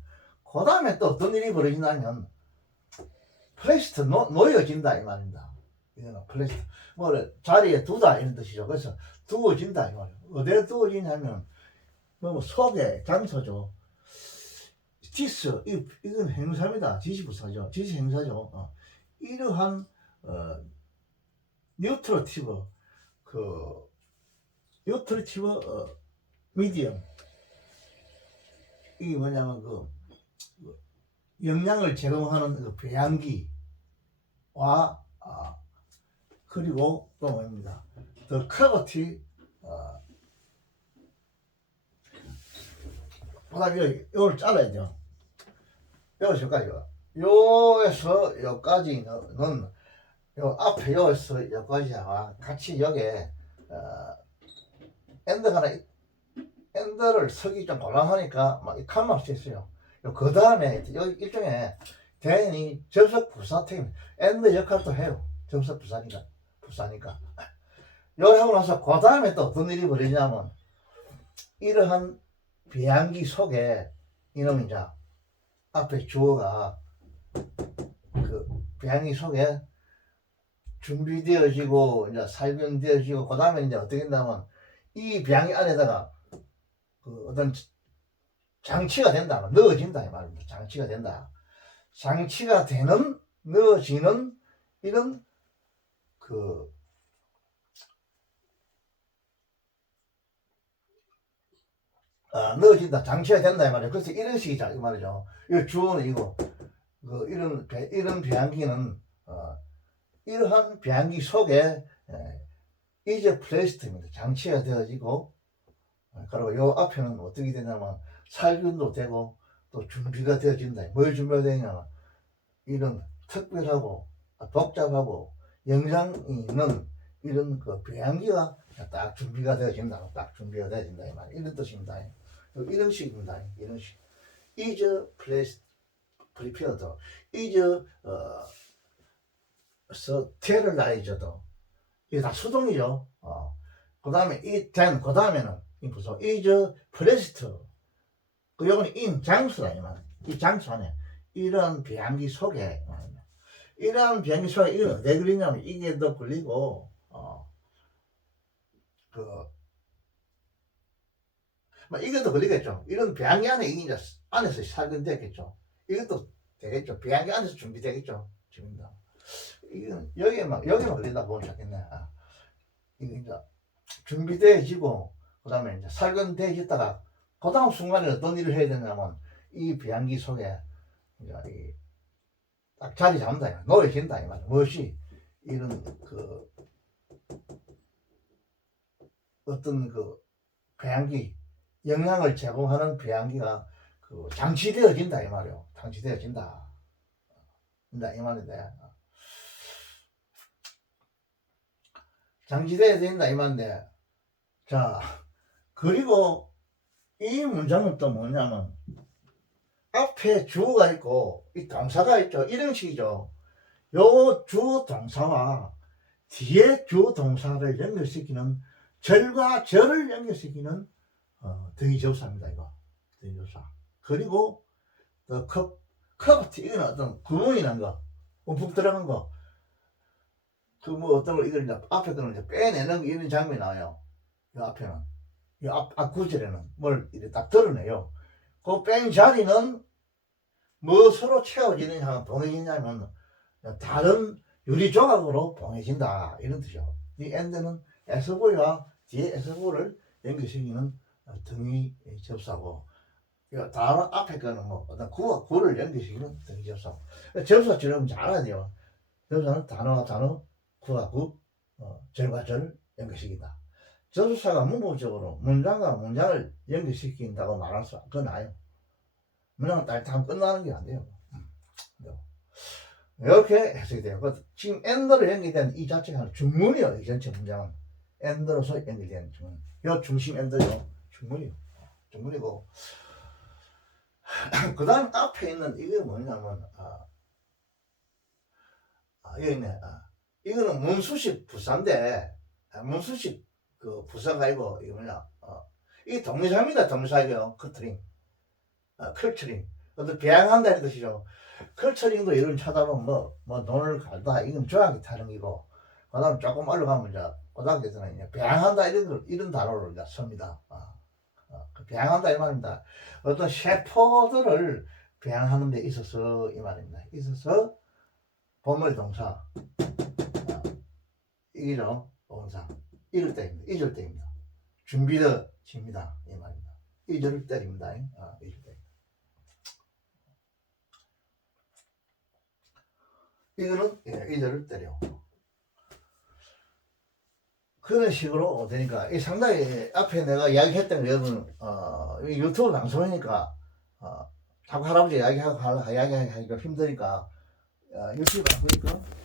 그 다음에 또 어떤 일이 벌어진다면 플레이스트 놓여진다 이 말입니다. 이거는 플레이스트 뭐 자리에 두다 이런 뜻이죠. 그래서 두어진다 이 말이에요. 어디에 두어지냐면 뭐 속에 장소죠. 디스 이건 행사입니다. 지시부사죠. 지시 행사죠. 이러한 뉴트로티브 미디엄 이게 뭐냐면 영양을 제공하는 그 배양기와 그리고 또 뭐입니다. 더 크래버티 그다음에 이걸 잘라야죠. 여기서까지 요에서 여기까지는 요 앞에 여기서 여기까지와 같이 여기에 엔더를 쓰기 좀 곤란하니까 막 이 칸만 쓰였어요. 그 다음에 여기 일종의 대인이 접속 부사팀 엔드 역할도 해요. 접속 부사니까. 요걸 하고 나서 그 다음에 또 어떤 일이 벌어지냐면 이러한 비행기 속에 이놈이 이제 앞에 주어가 그 비행기 속에 준비되어지고 이제 살균되어지고 그 다음에 이제 어떻게 된다면 이 비행기 안에다가 그 어떤 장치가 된다, 넣어진다 이 말입니다. 장치가 된다. 장치가 되는 넣어지는 이런 그 넣어진다, 장치가 된다 이 말이에요. 그래서 이런 식이죠 이 말이죠. 이 주어는 이거 이런 비행기는 이러한 비행기 속에 이제 플레이스트입니다. 장치가 되어지고 그리고 요 앞에는 어떻게 되냐면 살균도 되고 또 준비가 되어진다. 뭘 준비가 되냐면 이런 특별하고 복잡하고 영상이 있는 이런 그 비행기가 딱 준비가 되어진다. 딱 준비가 되어진다 이 말. 이런 뜻입니다. 이런 식입니다. 이런 식. is placed prepared. is sterilized. 이게 다 수동이죠. 그 다음에 그 다음에는 무슨 is placed. 그 요거는 in 장소다 이 말. 이 장소 안에 이런 비행기 속에 이런 비행기 속에 이건 왜 그러냐면 이게 더 걸리고 이것도 걸리겠죠. 이런 비행기 안에 이제 안에서 살균되겠죠. 이것도 되겠죠. 비행기 안에서 준비되겠죠. 지금도 이건 여기에만 걸린다 보면 좋겠네. 이게 이제 준비되어지고 그다음에 이제 살균되어졌다가 그 다음 순간에 어떤 일을 해야 되냐면 이 비행기 속에 이제 딱 자리 잡는다, 놓여진다 이 말이야. 무엇이 이런 그 어떤 그 배양기 영향을 제공하는 배양기가 그 장치되어진다 이 말이요. 장치되어진다. 이 말인데 장치되어진다 이 말인데 자 그리고 이 문장은 또 뭐냐면 앞에 주어가 있고 이 동사가 있죠. 이런 식이죠. 요 주 동사와 뒤에 주 동사를 연결시키는 절과 절을 연결시키는 등위접사입니다. 이거 등위접사. 그리고 커버티 이건 어떤 구멍이 난 거, 움푹 들어간 거. 그 뭐 어떤 걸 이걸 이제 앞에 거는 이제 빼내는 이런 장면이 나와요. 이 앞에는 이 앞 구절에는 뭘 이렇게 딱 드러내요. 그 뺀 자리는 무엇으로 채워지느냐 봉해지냐면 다른 유리 조각으로 봉해진다 이런 뜻이죠. 이 엔드는 SV와 뒤에 SV를 연결시키는 등위 접사고 단어 앞에 거는 뭐 어떤 구와 구를 연결시키는 등위 접사고 접사 지금 잘 알아야 돼요. 접사는 단어와 단어, 구와 구, 절과 절을 연결시킨다. 접사가 문법적으로 문장과 문장을 연결시킨다고 말할 수 그건 아니에요. 문장은 딱 끝나는 게 안 돼요. 이렇게 해석이 돼요. 지금 엔더로 연결된 이 자체가 중문이요. 이 전체 문장은 엔더로서 연결된 중문. 이 중심 엔더요. 중문이요. 중문이고 그 다음 앞에 있는 이게 뭐냐면 여기 있네. 이거는 문수식 부사인데 문수식 그 부사가 아니고 이거 뭐냐 이게 동사입니다. 동사이고요. 커트링 컬처링 어떤 배양한다 이런 뜻이죠. 컬처링도 이런 찾아보면 뭐 돈을 갈다 이건 정확히 타는 기고 그 다음 조금 올라가면 이제 고등학교에서는 이제 배양한다 이런 단어를 이제 씁니다. 그 배양한다 이 말입니다. 어떤 셰퍼들을 배양하는 데 있어서 이 말입니다. 있어서 보물 동사 이죠 동사 이럴 때입니다. 잊을 때입니다. 준비되어집니다 이 말입니다. 잊을 때입니다. 잊을 때. 이거는 이절을 때려. 그런 식으로 되니까 이 상당히 앞에 내가 이야기했던 거 여러분 유튜브 방송이니까 자꾸 할아버지 이야기하기가 힘드니까 유튜브 방송이니까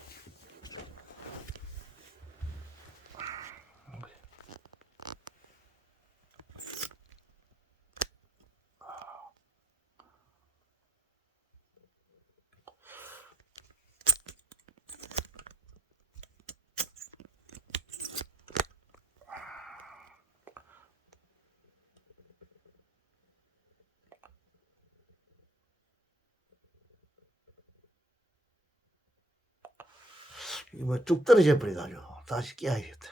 뭐 쭉 떨어져 버려가지고 다시 깨야겠다.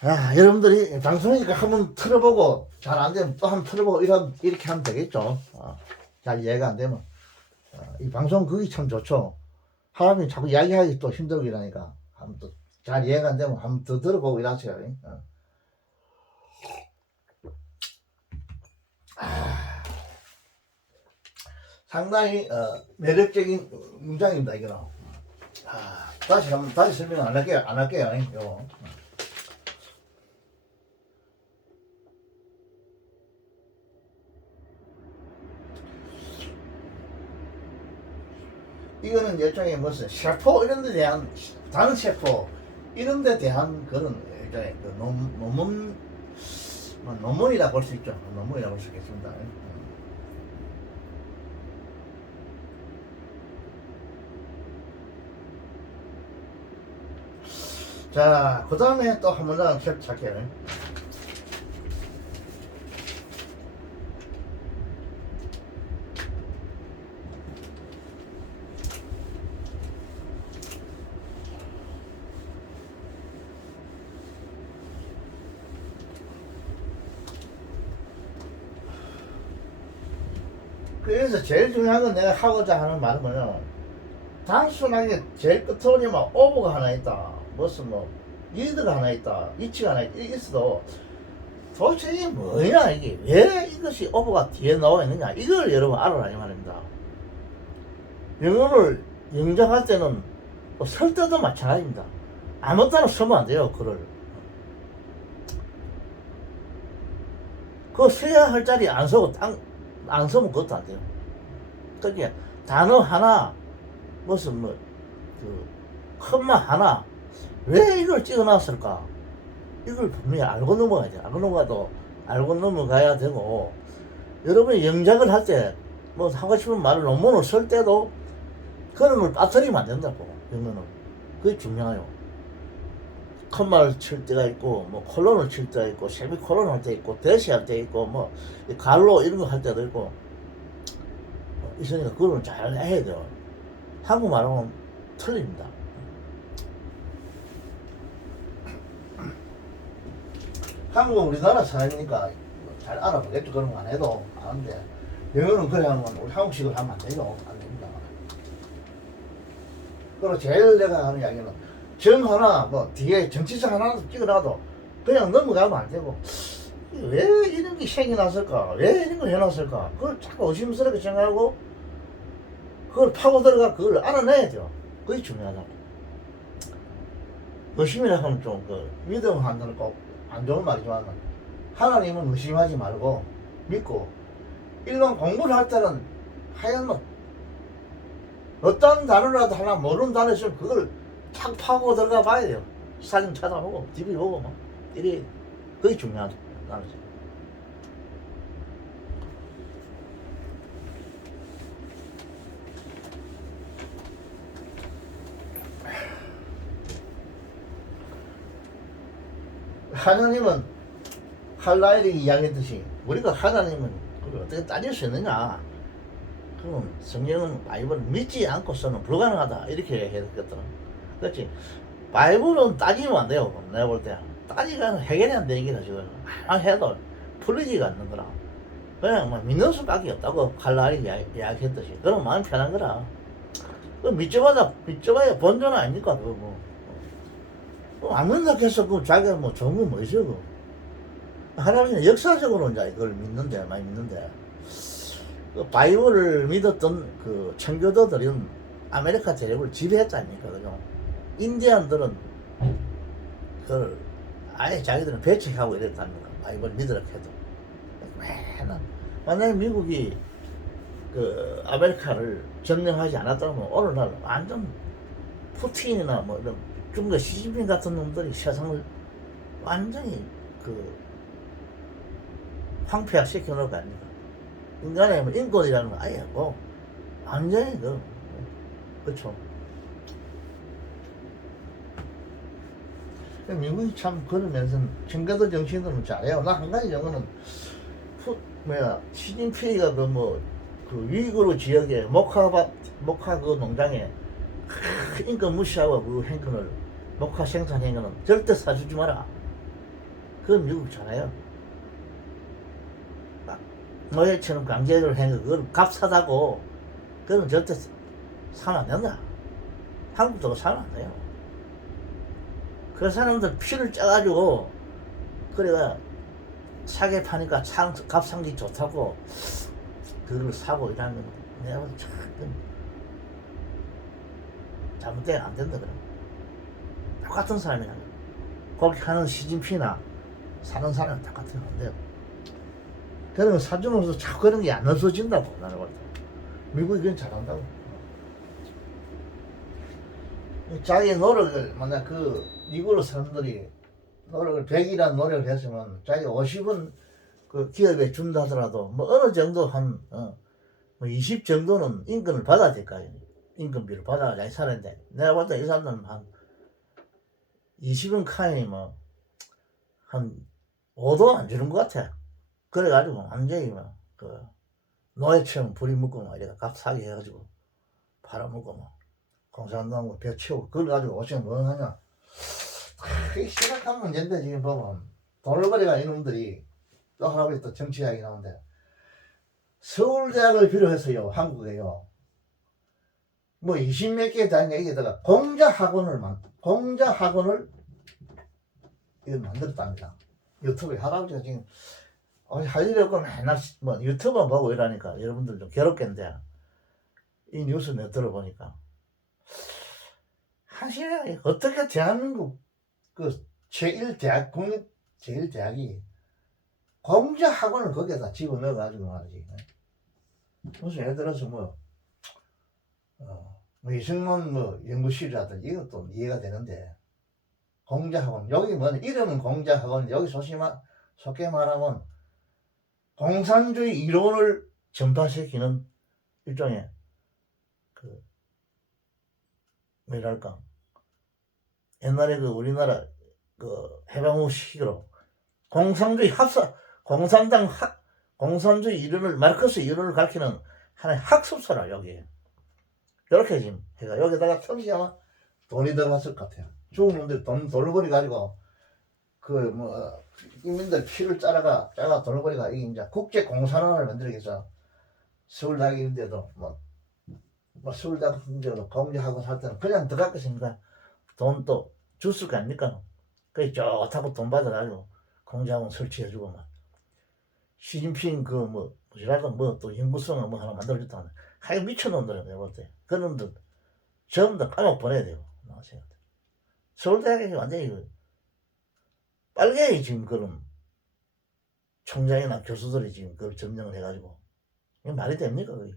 자, 여러분들이 방송이니까 한번 틀어보고 잘 안 되면 또 한번 틀어보고 이렇게 하면 되겠죠. 잘 이해가 안 되면 이 방송 그게 참 좋죠. 하나님 자꾸 이야기하기 또 힘들고 이러니까 한번 또 잘 이해가 안 되면 한번 더 들어보고 이러세요. 상당히 매력적인 문장입니다. 이거는. 다시 설명 안 할게요. 요거. 이거는 일종의 무슨 셰프 이런 데 대한 다른 셰프 이런 데 대한 그런 일종의 그 논문이라고 볼 수 있죠. 논문이라고 볼 수 있겠습니다. 자, 그 다음에 또 한 문장 찾게요. 그래서 제일 중요한 건 내가 하고자 하는 말은 뭐냐면 단순하게 제일 끝으로만 오버가 하나 있다, 무슨 뭐 리드가 하나 있다, 위치가 하나 있어도 도대체 이게 뭐냐, 이게 왜 이것이 오버가 뒤에 나와 있느냐, 이걸 여러분 알아라 이 말입니다. 영어를 영작할 때는 설 때도 마찬가지입니다. 아무 때나 쓰면 안 돼요. 글을 그거 써야 할 자리 안 쓰고 안 쓰면 그것도 안 돼요. 그러니까 단어 하나 무슨 그 컴마 하나 왜 이걸 찍어놨을까, 이걸 분명히 알고 넘어가야 돼. 알고 넘어가야 되고, 여러분이 영작을 할 때 뭐 하고 싶은 말을 논문을 쓸 때도 그런 걸 빠뜨리면 안 된다고. 영어는 그게 중요해요. 컴마를 칠 때가 있고, 뭐 콜론을 칠 때가 있고, 세미콜론 할 때 있고, 대시할 때 있고, 뭐 갈로 이런 거 할 때도 있고 있으니까 그걸 잘 해야 돼요. 한국말은 틀립니다. 한국은 우리나라 사람이니까 잘 알아보겠죠. 그런 거 안 해도 아는데, 영어는 그래 하면 우리 한국식으로 하면 안 되죠. 안 됩니다. 그리고 제일 내가 하는 이야기는 정 하나 뭐 뒤에 정치적 하나 찍어놔도 그냥 넘어가면 안 되고, 왜 이런 게 생겨났을까, 왜 이런 걸 해놨을까, 그걸 자꾸 의심스럽게 생각하고 그걸 파고 들어가 그걸 알아내야 돼요. 그게 중요하다고. 의심이라 하면 좀 믿음 한다는 꼭 안 좋은 말이지만, 하나님은 의심하지 말고 믿고, 일반 공부를 할 때는 하여간 뭐 어떤 단어라도 하나 모르는 단어 있으면 그걸 탁 파고 들어가 봐야 돼요. 사진 찾아보고 TV 보고 뭐 이래. 그게 중요하다. 하나님은 할라엘이 이야기했듯이 우리가 하나님은 그걸 어떻게 따질 수 있느냐, 그럼 성경은 바이블을 믿지 않고서는 불가능하다 이렇게 했거든. 그렇지. 바이블은 따지면 안 돼요. 내가 볼 때 따지면 해결이 안 되는 게다. 지금 해도 풀리지가 않는 거라. 그냥 뭐 믿는 수밖에 없다고 할라엘이 이야기했듯이. 그럼 마음 편한 거라. 그 믿져봐야 본전 아닙니까 그거 뭐. 안 믿는다 해서 그 자기가 뭐 좋은 건 뭐 있어. 그 하나님은 역사적으로 이제 이걸 믿는데, 많이 믿는데, 그 바이블을 믿었던 그 청교도들은 아메리카 대륙을 지배했다 아닙니까, 그죠? 인디안들은 그걸 아예 자기들은 배척하고 이랬답니다. 바이블 믿으라 해도. 맨날 만약에 미국이 그 아메리카를 점령하지 않았다면 오늘날 완전 푸틴이나 뭐 이런 중국 시진핑 같은 놈들이 세상을 완전히 그 황폐화 시켜놓을 거 아닙니까? 인간의 뭐 인권이라는 거 아예 뭐 완전히 그렇죠. 미국이 참 그런 면에서는 청교도 정치인들은 잘해요. 나 한 가지 영어는 시진핑이가 그 뭐 그 위구르 지역에 목화 그 농장에 인권 무시하고 그 행근을 목화 생산 행근은 절대 사주지 마라. 그건 미국 잘해요. 노예처럼 강제를 해 그걸 값싸다고 그건 절대 사면 안 된다. 한국도 사면 안 돼요. 그 사람들 피를 짜가지고 그래가 사게 파니까 값 상기 좋다고 그걸 사고 이러면 내가 참 잘못되면 안 된다. 그럼 똑같은 사람이야. 그렇게 하는 시진핑이나 사는 사람은 똑같으면 안 돼요. 그러면 사주면서 자꾸 그런 게 안 없어진다고 나는 볼 때. 미국이 그건 잘한다고. 자기 노력을 만약 그 미국 사람들이 노력을 100이라는 노력을 했으면 자기 50은 그 기업에 준다 하더라도 뭐 어느 정도 뭐20 정도는 인건을 받아야 될 거 아니에요. 인건비를 받아야 잘 살았는데 내가 볼 때 이 사람들은 한 20은 카인이 뭐 한 5도 안 주는 것 같아. 그래가지고 완전히 뭐 그 노예처럼 부리 묶고 막 이래가 값 사게 해가지고 팔아먹고 뭐 공산당하고 배 치우고 그걸 가지고 오시면 뭐 하냐. 그게 심각한 문제인데 지금 보면 돈벌이가 이놈들이 또 하나씩 또 정치 이야기 나오는데 서울대학을 비롯해서요 한국에요 뭐 20몇 개 다닌 얘기에다가 공자학원을 이걸 만들었답니다. 유튜브에 할아버지가 지금 할 일이 없고 맨날 뭐 유튜브 보고 이러니까 여러분들 좀 괴롭겠는데 이 뉴스 내가 들어보니까 사실 어떻게 대한민국 그 제1대학 국립 제1대학이 공자학원을 거기에다 집어넣어가지고 말이지. 무슨 예를 들어서 뭐 이승만 뭐 연구실이라든지 이것도 이해가 되는데 공자학원 여기 뭐 이름은 공자학원 여기 속게 말하면 공산주의 이론을 전파시키는 일종의 그 뭐랄까 옛날에 그 우리나라 그 해방 후 시기로 공산주의 공산주의 이론을 마르크스 이론을 가르치는 하나의 학습소라 여기 이렇게 지금 해가 여기다가 틈이 아마 돈이 들어갔을 것 같아요. 죽은 놈들 돈벌이 가지고 그 뭐 인민들 피를 짜가 돈벌이 가 이제 국제 공산화를 만들기 위해서 서울대학인데도 뭐 서울대학인데도 공부하고 살 때는 그냥 들어갔겠습니까? 돈 또 줬을 거 아닙니까? 그게 좋다고 돈 받아가지고 공장원 설치해주고 막 시진핑 그 뭐 뭐지라고 뭐 또 연구소나 뭐 하나 만들어줬다는 하여 미쳐놈들이야 내가 볼 때. 그 놈들 전부 다 감옥 보내야 돼요. 서울대학이 완전히 빨개 지금 그런 총장이나 교수들이 지금 그걸 점령을 해가지고 이게 말이 됩니까 그게?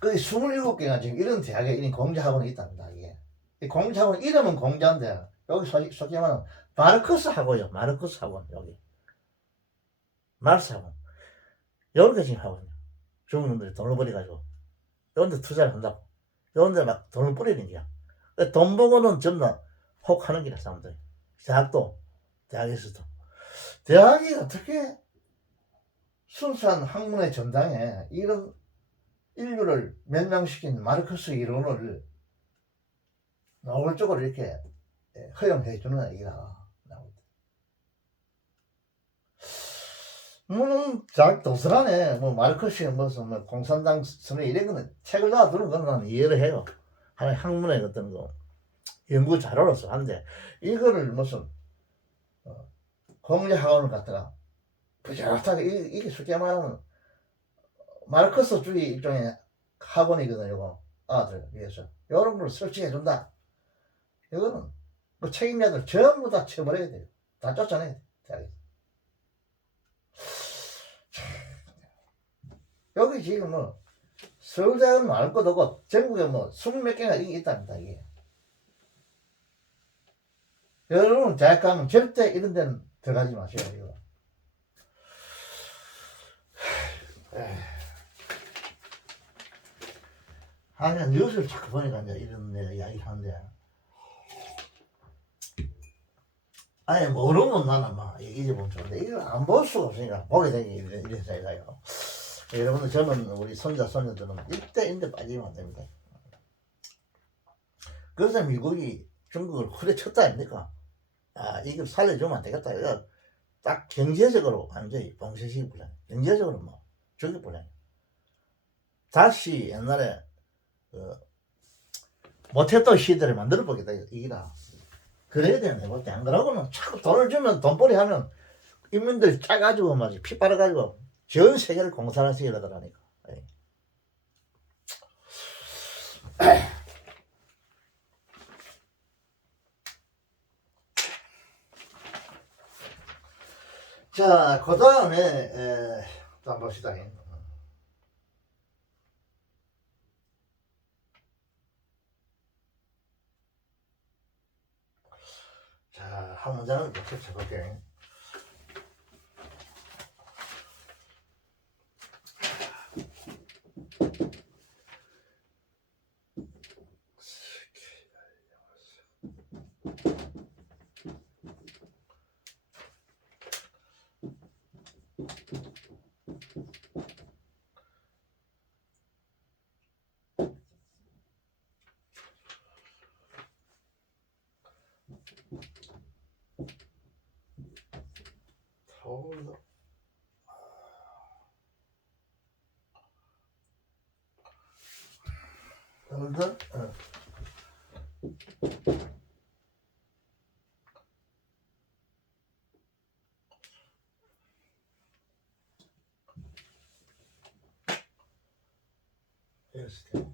그 27개가 지금 이런 대학에 이런 공자학원이 있답니다. 이게 이 공자학원 이름은 공자인데 여기 솔직히 말하면 마르크스 학원이요. 마르크스 학원 여기 마르크스 학원 이렇게 지금 하거든요. 중국 놈들이 돈을 벌여가지고 이런데 투자를 한다고 이런데 막 돈을 뿌리는 거야. 돈 보고는 전부 다 혹하는 기라 사람들이. 대학에서도 대학이 어떻게 순수한 학문의 전당에 이런 인류를 멸망시킨 마르크스 이론을 노골적으로 이렇게 허용해 주는 얘기라. 잘 도서관에 뭐 마르크스 무슨 뭐 공산당 선언 이런 거는 책을 놔두는 건 나는 이해를 해요. 하나의 학문의 어떤 거 연구 자료로서 한데 이거를 무슨 공자학원을 갖다가 부족하게 이게 쉽게 말하면 마르크스주의 일종의 학원이거든요. 이거 아들 위해서 이런 걸 설치해 준다. 이거는 그 책임자들 전부 다 쳐버려야 돼요. 다 쫓아내야 돼. 여기 지금 뭐 서울대학은 말 것도 없고 전국에 뭐 20몇 개가 있답니다. 이게 여러분 대학 가면 절대 이런 데는 들어가지 마세요. 이거. 아니 뉴스를 자꾸 보니까 이제 이런 내가 이야기를 하는데 아니 모르면 나는 막 얘기해 보면 좋은데 이걸 안 볼 수가 없으니까 보게 되니 이래서 얘가요. 여러분들 젊은 우리 손자 손녀들은 이때인데 빠지면 안 됩니다. 그래서 미국이 중국을 후려쳤다 아닙니까? 아, 이걸 살려주면 안 되겠다. 이거 딱 경제적으로 완전히 봉쇄시키 불량. 경제적으로 뭐 죽이 불량. 다시 옛날에 못했던 시대를 만들어 보겠다 이기다. 그래야 되는데 볼때 안 그러고는 자꾸 돈을 주면 돈벌이 하면 인민들 짜가지고 막 피 빨아가지고 전 세계를 공산화 시키려 그러니까. 자, 그 다음에 또 한번 봅시다. 자, 한 문장을 더 펼쳐볼게요. 홀더? 이랬을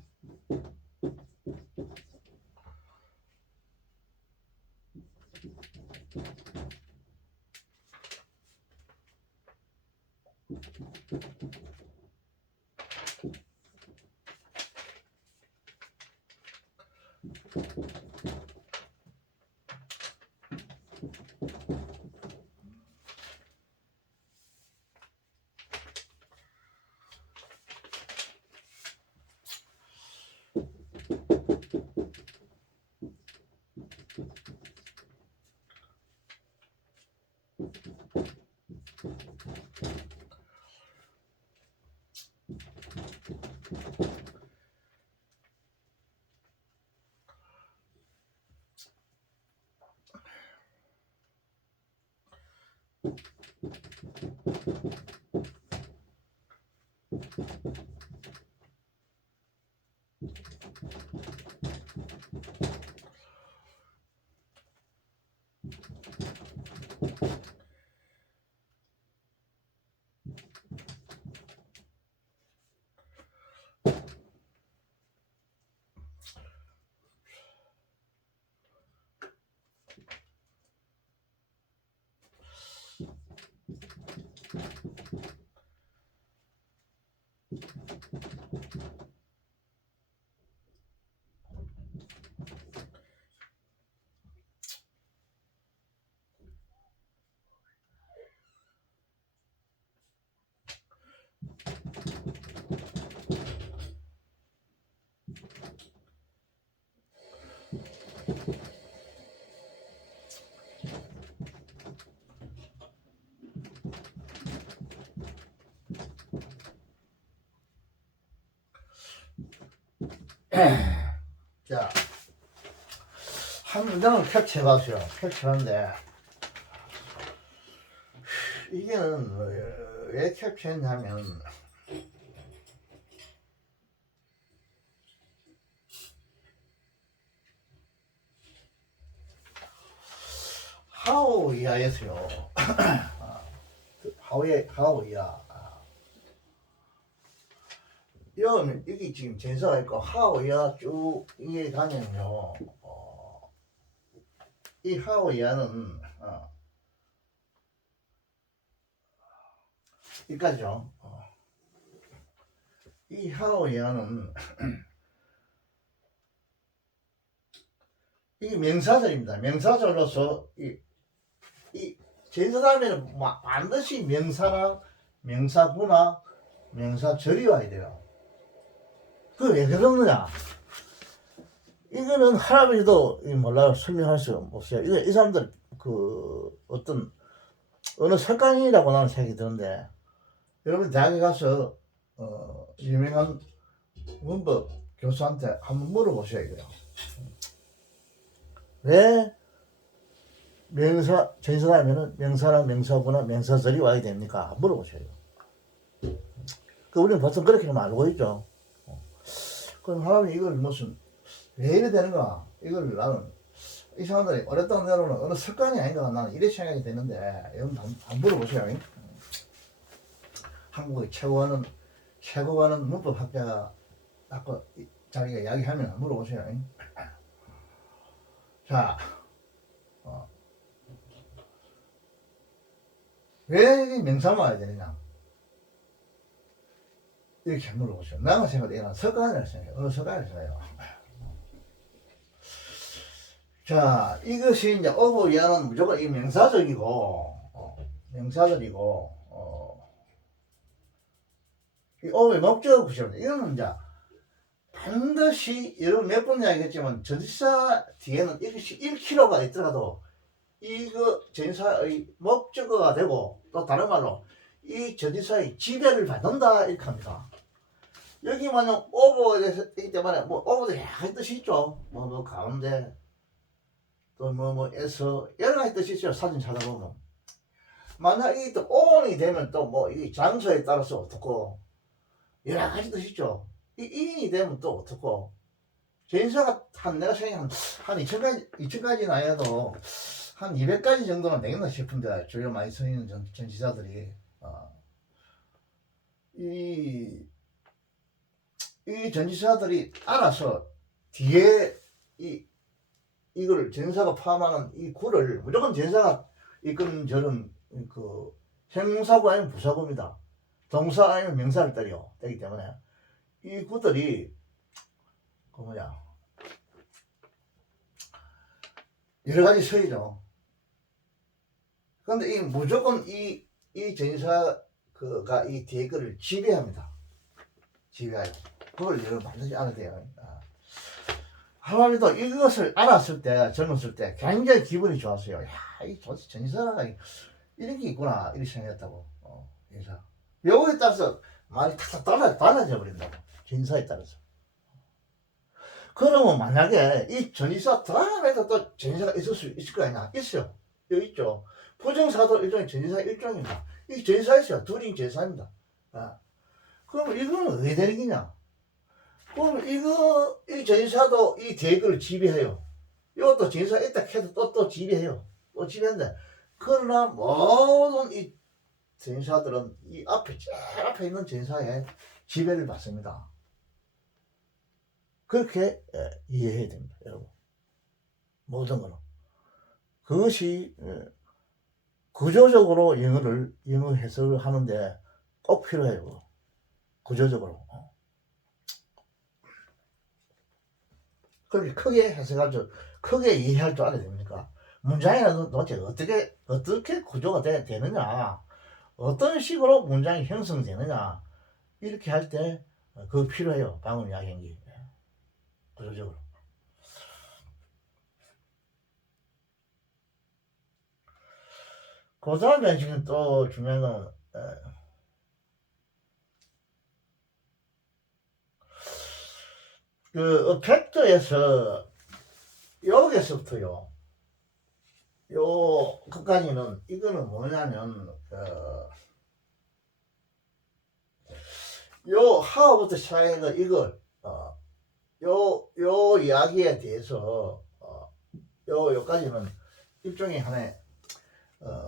자, 한 문장을 캡처해봤어요. 캡처하는데 이게는 왜 캡처했냐면 하오이하에서요. 하오이하. 여기 지금 제사가 있고 하오이하 쭉 이게 가면요. 이 하오이하는 여기까지죠. 이 하오이하는 이게 명사절입니다. 명사절로서 이 제사다음에는 반드시 명사나 명사구나 명사절이 와야 돼요. 그게 왜 그러느냐? 이거는 할아버지도 몰라요. 설명할 수 없어요. 이 사람들 어떤 어느 석강이라고 나는 생각이 드는데 여러분 대학에 가서 유명한 문법 교수한테 한번 물어보셔야 돼요. 왜 명사, 전사하면은 명사나 명사구나 명사절이 와야 됩니까? 물어보셔야 돼요. 그 우리는 보통 그렇게만 알고 있죠. 그럼 하나님 이걸 무슨 왜 이래 되는가? 이걸 나는 이 사람들이 오랫동안 내려오는 어느 습관이 아닌가 나는 이래 생각이 되는데 여러분 한번 물어보세요. 한국의 최고하는 문법학자가 아까 자기가 이야기하면 물어보세요. 자, 왜 명사만 와야 되느냐? 이렇게 물어보세요. 나가 생각해, 이건 습관이라고 생각해요. 어느 습관이라고 생각해요. 자, 이것이 이제 어부이하는 무조건 이 명사적이고, 이 어부의 목적을 구시합니다. 이거는 이제 반드시 여러분 몇 번 이야기했지만 전치사 뒤에는 이것이 1kg가 있더라도 이거 전치사의 목적어가 되고 또 다른 말로 이 전치사의 지배를 받는다 이렇게 합니다. 여기 만약 오버에 대해서 있기 때문에 뭐 오버도 여러 가지 뜻이 있죠. 뭐 가운데 또 에서 여러 가지 뜻이 있죠. 사진 찾아보면 만약 이게 또 on이 되면 또 뭐 이 장소에 따라서 어떻고 여러 가지 뜻이 있죠. 이 1인이 되면 또 어떻고 전치사가 내가 생각한 한 2000가지는 아니어도 한 200가지 정도는 되겠나 싶은데 주요 많이 쓰이는 전치사들이 이 전치사들이 알아서 뒤에 이걸 전사가 포함하는 이 구를 무조건 전사가 이끄는 저런 그 형용사구 아니면 부사구입니다. 동사 아니면 명사를 때기 때문에 이 구들이 그 여러 가지 서이죠. 그런데 이 무조건 이 전사가 이 뒤에 거를 지배합니다. 지배해요. 그걸 여러분 반드시 알아야 돼요. 하나님도 이것을 알았을 때, 젊었을 때 굉장히 기분이 좋았어요. 야, 이 전사가 이런 게 있구나 이렇게 생각했다고. 인사. 요거에 따라서 말이 탁탁 달라져 버린다고. 전사에 따라서. 그러면 만약에 이 전사 다음에도 또 전사가 있을 수 있을 거 아니야? 있어요. 여기 있죠. 부정사도 일종의 전사 일종입니다. 이 전사 있어요. 둘이 전사입니다. 그럼 이거는 왜 되는 거냐? 그럼 이 전사도 이 대거를 지배해요. 이것도 전사 있다 해도 또 지배해요. 또 지배한다. 그러나 모든 이 전사들은 이 제일 앞에 있는 전사에 지배를 받습니다. 그렇게 이해해야 됩니다, 여러분. 모든 거는. 그것이 구조적으로 영어 해석을 하는데 꼭 필요해요. 구조적으로. 그렇게 크게 해석할 줄, 크게 이해할 줄 알아야 됩니까? 문장이라도 도대체 어떻게 구조가 되느냐, 어떤 식으로 문장이 형성되느냐, 이렇게 할 때 그거 필요해요. 방금 이야기한 게. 구조적으로. 그 다음에 지금 또 중요한 건, 그 팩터에서 여기서부터요. 끝까지는 이거는 뭐냐면 요 하우부터 시작해서 이걸 요 이야기에 대해서 요까지는 일종의 하나의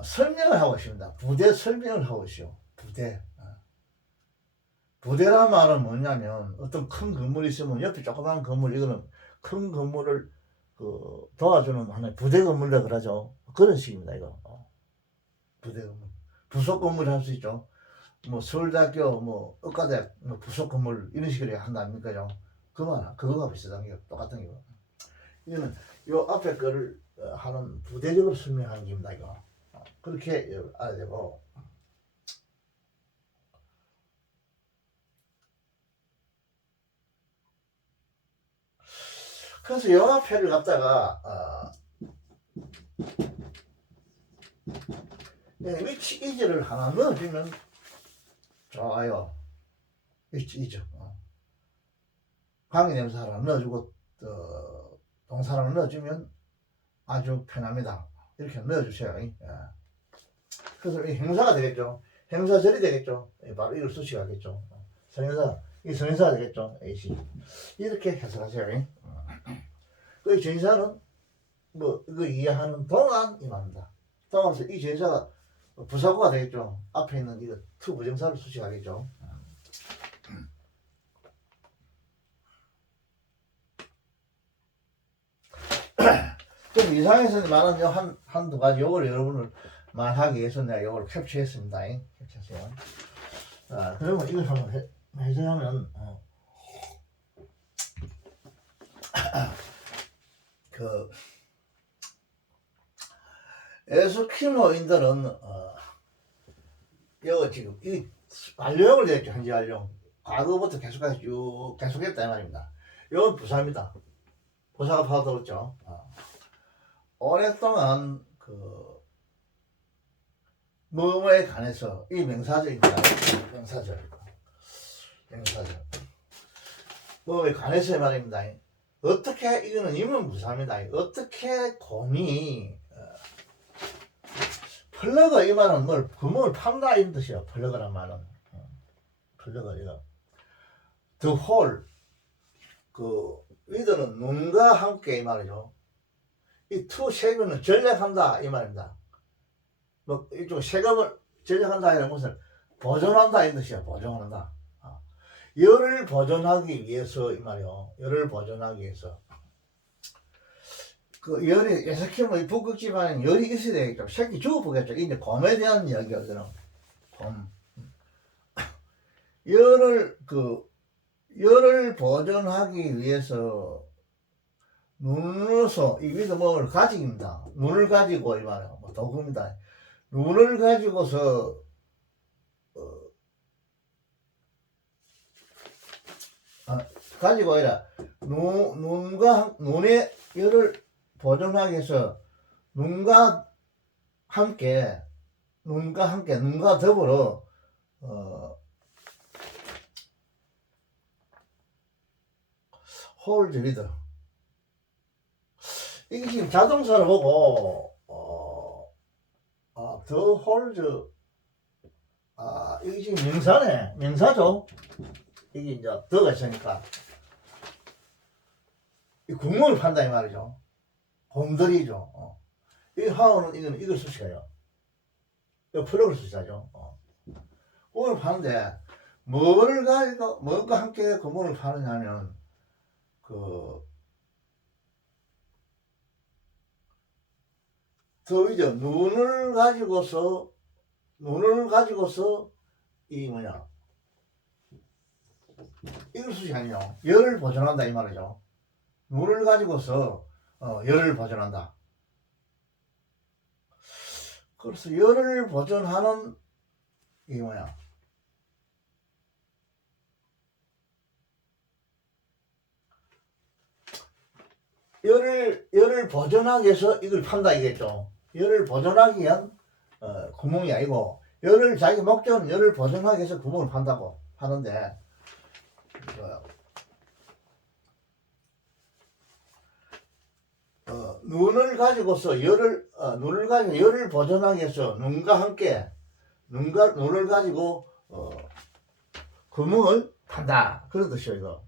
설명을 하고 있습니다. 부대 설명을 하고 있어요. 부대란 말은 뭐냐면 어떤 큰 건물이 있으면 옆에 조그만 건물, 이거는 큰 건물을 도와주는 하나의 부대 건물이라 그러죠. 그런 식입니다. 이거 부대 건물, 부속 건물 할 수 있죠. 뭐 서울대학교, 뭐 의과대학, 뭐 부속 건물 이런 식으로 한다 아닙니까요? 그거가 비슷한 게 똑같은 게. 이거는 요 앞에 거를 하는 부대적으로 설명하는 겁니다. 이거 그렇게 알아야 되고. 그래서 요 앞에를 갖다가 위치 이제를 하나 넣어주면 좋아요. 있죠. 관계대명사 하나 넣어주고 동사 하나 넣어주면 아주 편합니다. 이렇게 넣어주세요. 예. 그래서 이 행사가 되겠죠. 행사절이 되겠죠. 바로 이걸 수식하겠죠. 선행사, 이 선행사가 되겠죠. A씨. 이렇게 해석하세요. 그 전사는 뭐 이거 이해하는 동안 임합니다. 동안에서 이 전사가 부사구가 되겠죠. 앞에 있는 이거 투부정사를 수식하겠죠. 좀 이상해서 말하는 한두 가지 요걸 여러분을 말하기 위해서 내가 요걸 캡처했습니다. 캡처했어요. 그러면 이걸 한번 해석하면 그 에스키모인들은 이거 지금 이 완료형을 되겠죠. 현재 완료. 과거부터 계속해서 쭉 계속했다 이 말입니다. 이건 부사입니다. 부사가 파고들었죠. 오랫동안 그 뭐뭐에 관해서 이 명사절입니다. 명사절. 뭐뭐에 관해서 말입니다. 어떻게 이거는 이면 부사입니다. 어떻게 곰이 플러그 이 말은 뭘 구멍을 판다 이런 뜻이에요. 플러그란 말은 플러그 이거 the whole 그 위드는 눈과 함께 이 말이죠. 이 투 세금은 전략한다 이 말입니다. 뭐 이쪽 세금을 전략한다 이런 것을 보존한다 이런 뜻이야. 보존한다. 열을 보존하기 위해서 이 말이요. 열을 보존하기 위해서 그 열이 예석키면 북극지방에 열이 있어야 되겠죠. 새끼 죽어보겠죠. 이제 곰에 대한 이야기거든요. 곰. 열을 보존하기 위해서 눈으로서 이 위도 뭐를 가지입니다. 눈을 가지고 이 말이에요. 뭐 도구입니다. 눈을 가지고서 가지고 아니라 눈의 열을 보존하기 위해서 눈과 더불어 hold 리더 이게 지금 자동사를 보고 더 홀드 이게 지금 명사네. 명사죠. 이게 이제 더가 있으니까 이 구멍을 판다 이 말이죠. 곰돌이죠. 이 하우는 이거는 이걸 수식해요. 이거 플러그를 수식하죠. 구멍을 파는데 뭐를 가지고 뭐가 함께 구멍을 파느냐면 더이죠. 눈을 가지고서 이 뭐냐 이걸 수식하니요. 열을 보존한다 이 말이죠. 눈을 가지고서 열을 보존한다. 그래서 열을 보존하는 이 뭐냐 열을 보존하기 위해서 이걸 판다 이겠죠. 열을 보존하기 위한 구멍이 아니고 자기 목적은 열을 보존하기 위해서 구멍을 판다고 하는데 눈을 가지고서 열을 보존하기 위해서 눈을 가지고 구멍을 판다 그런 뜻이에요. 이거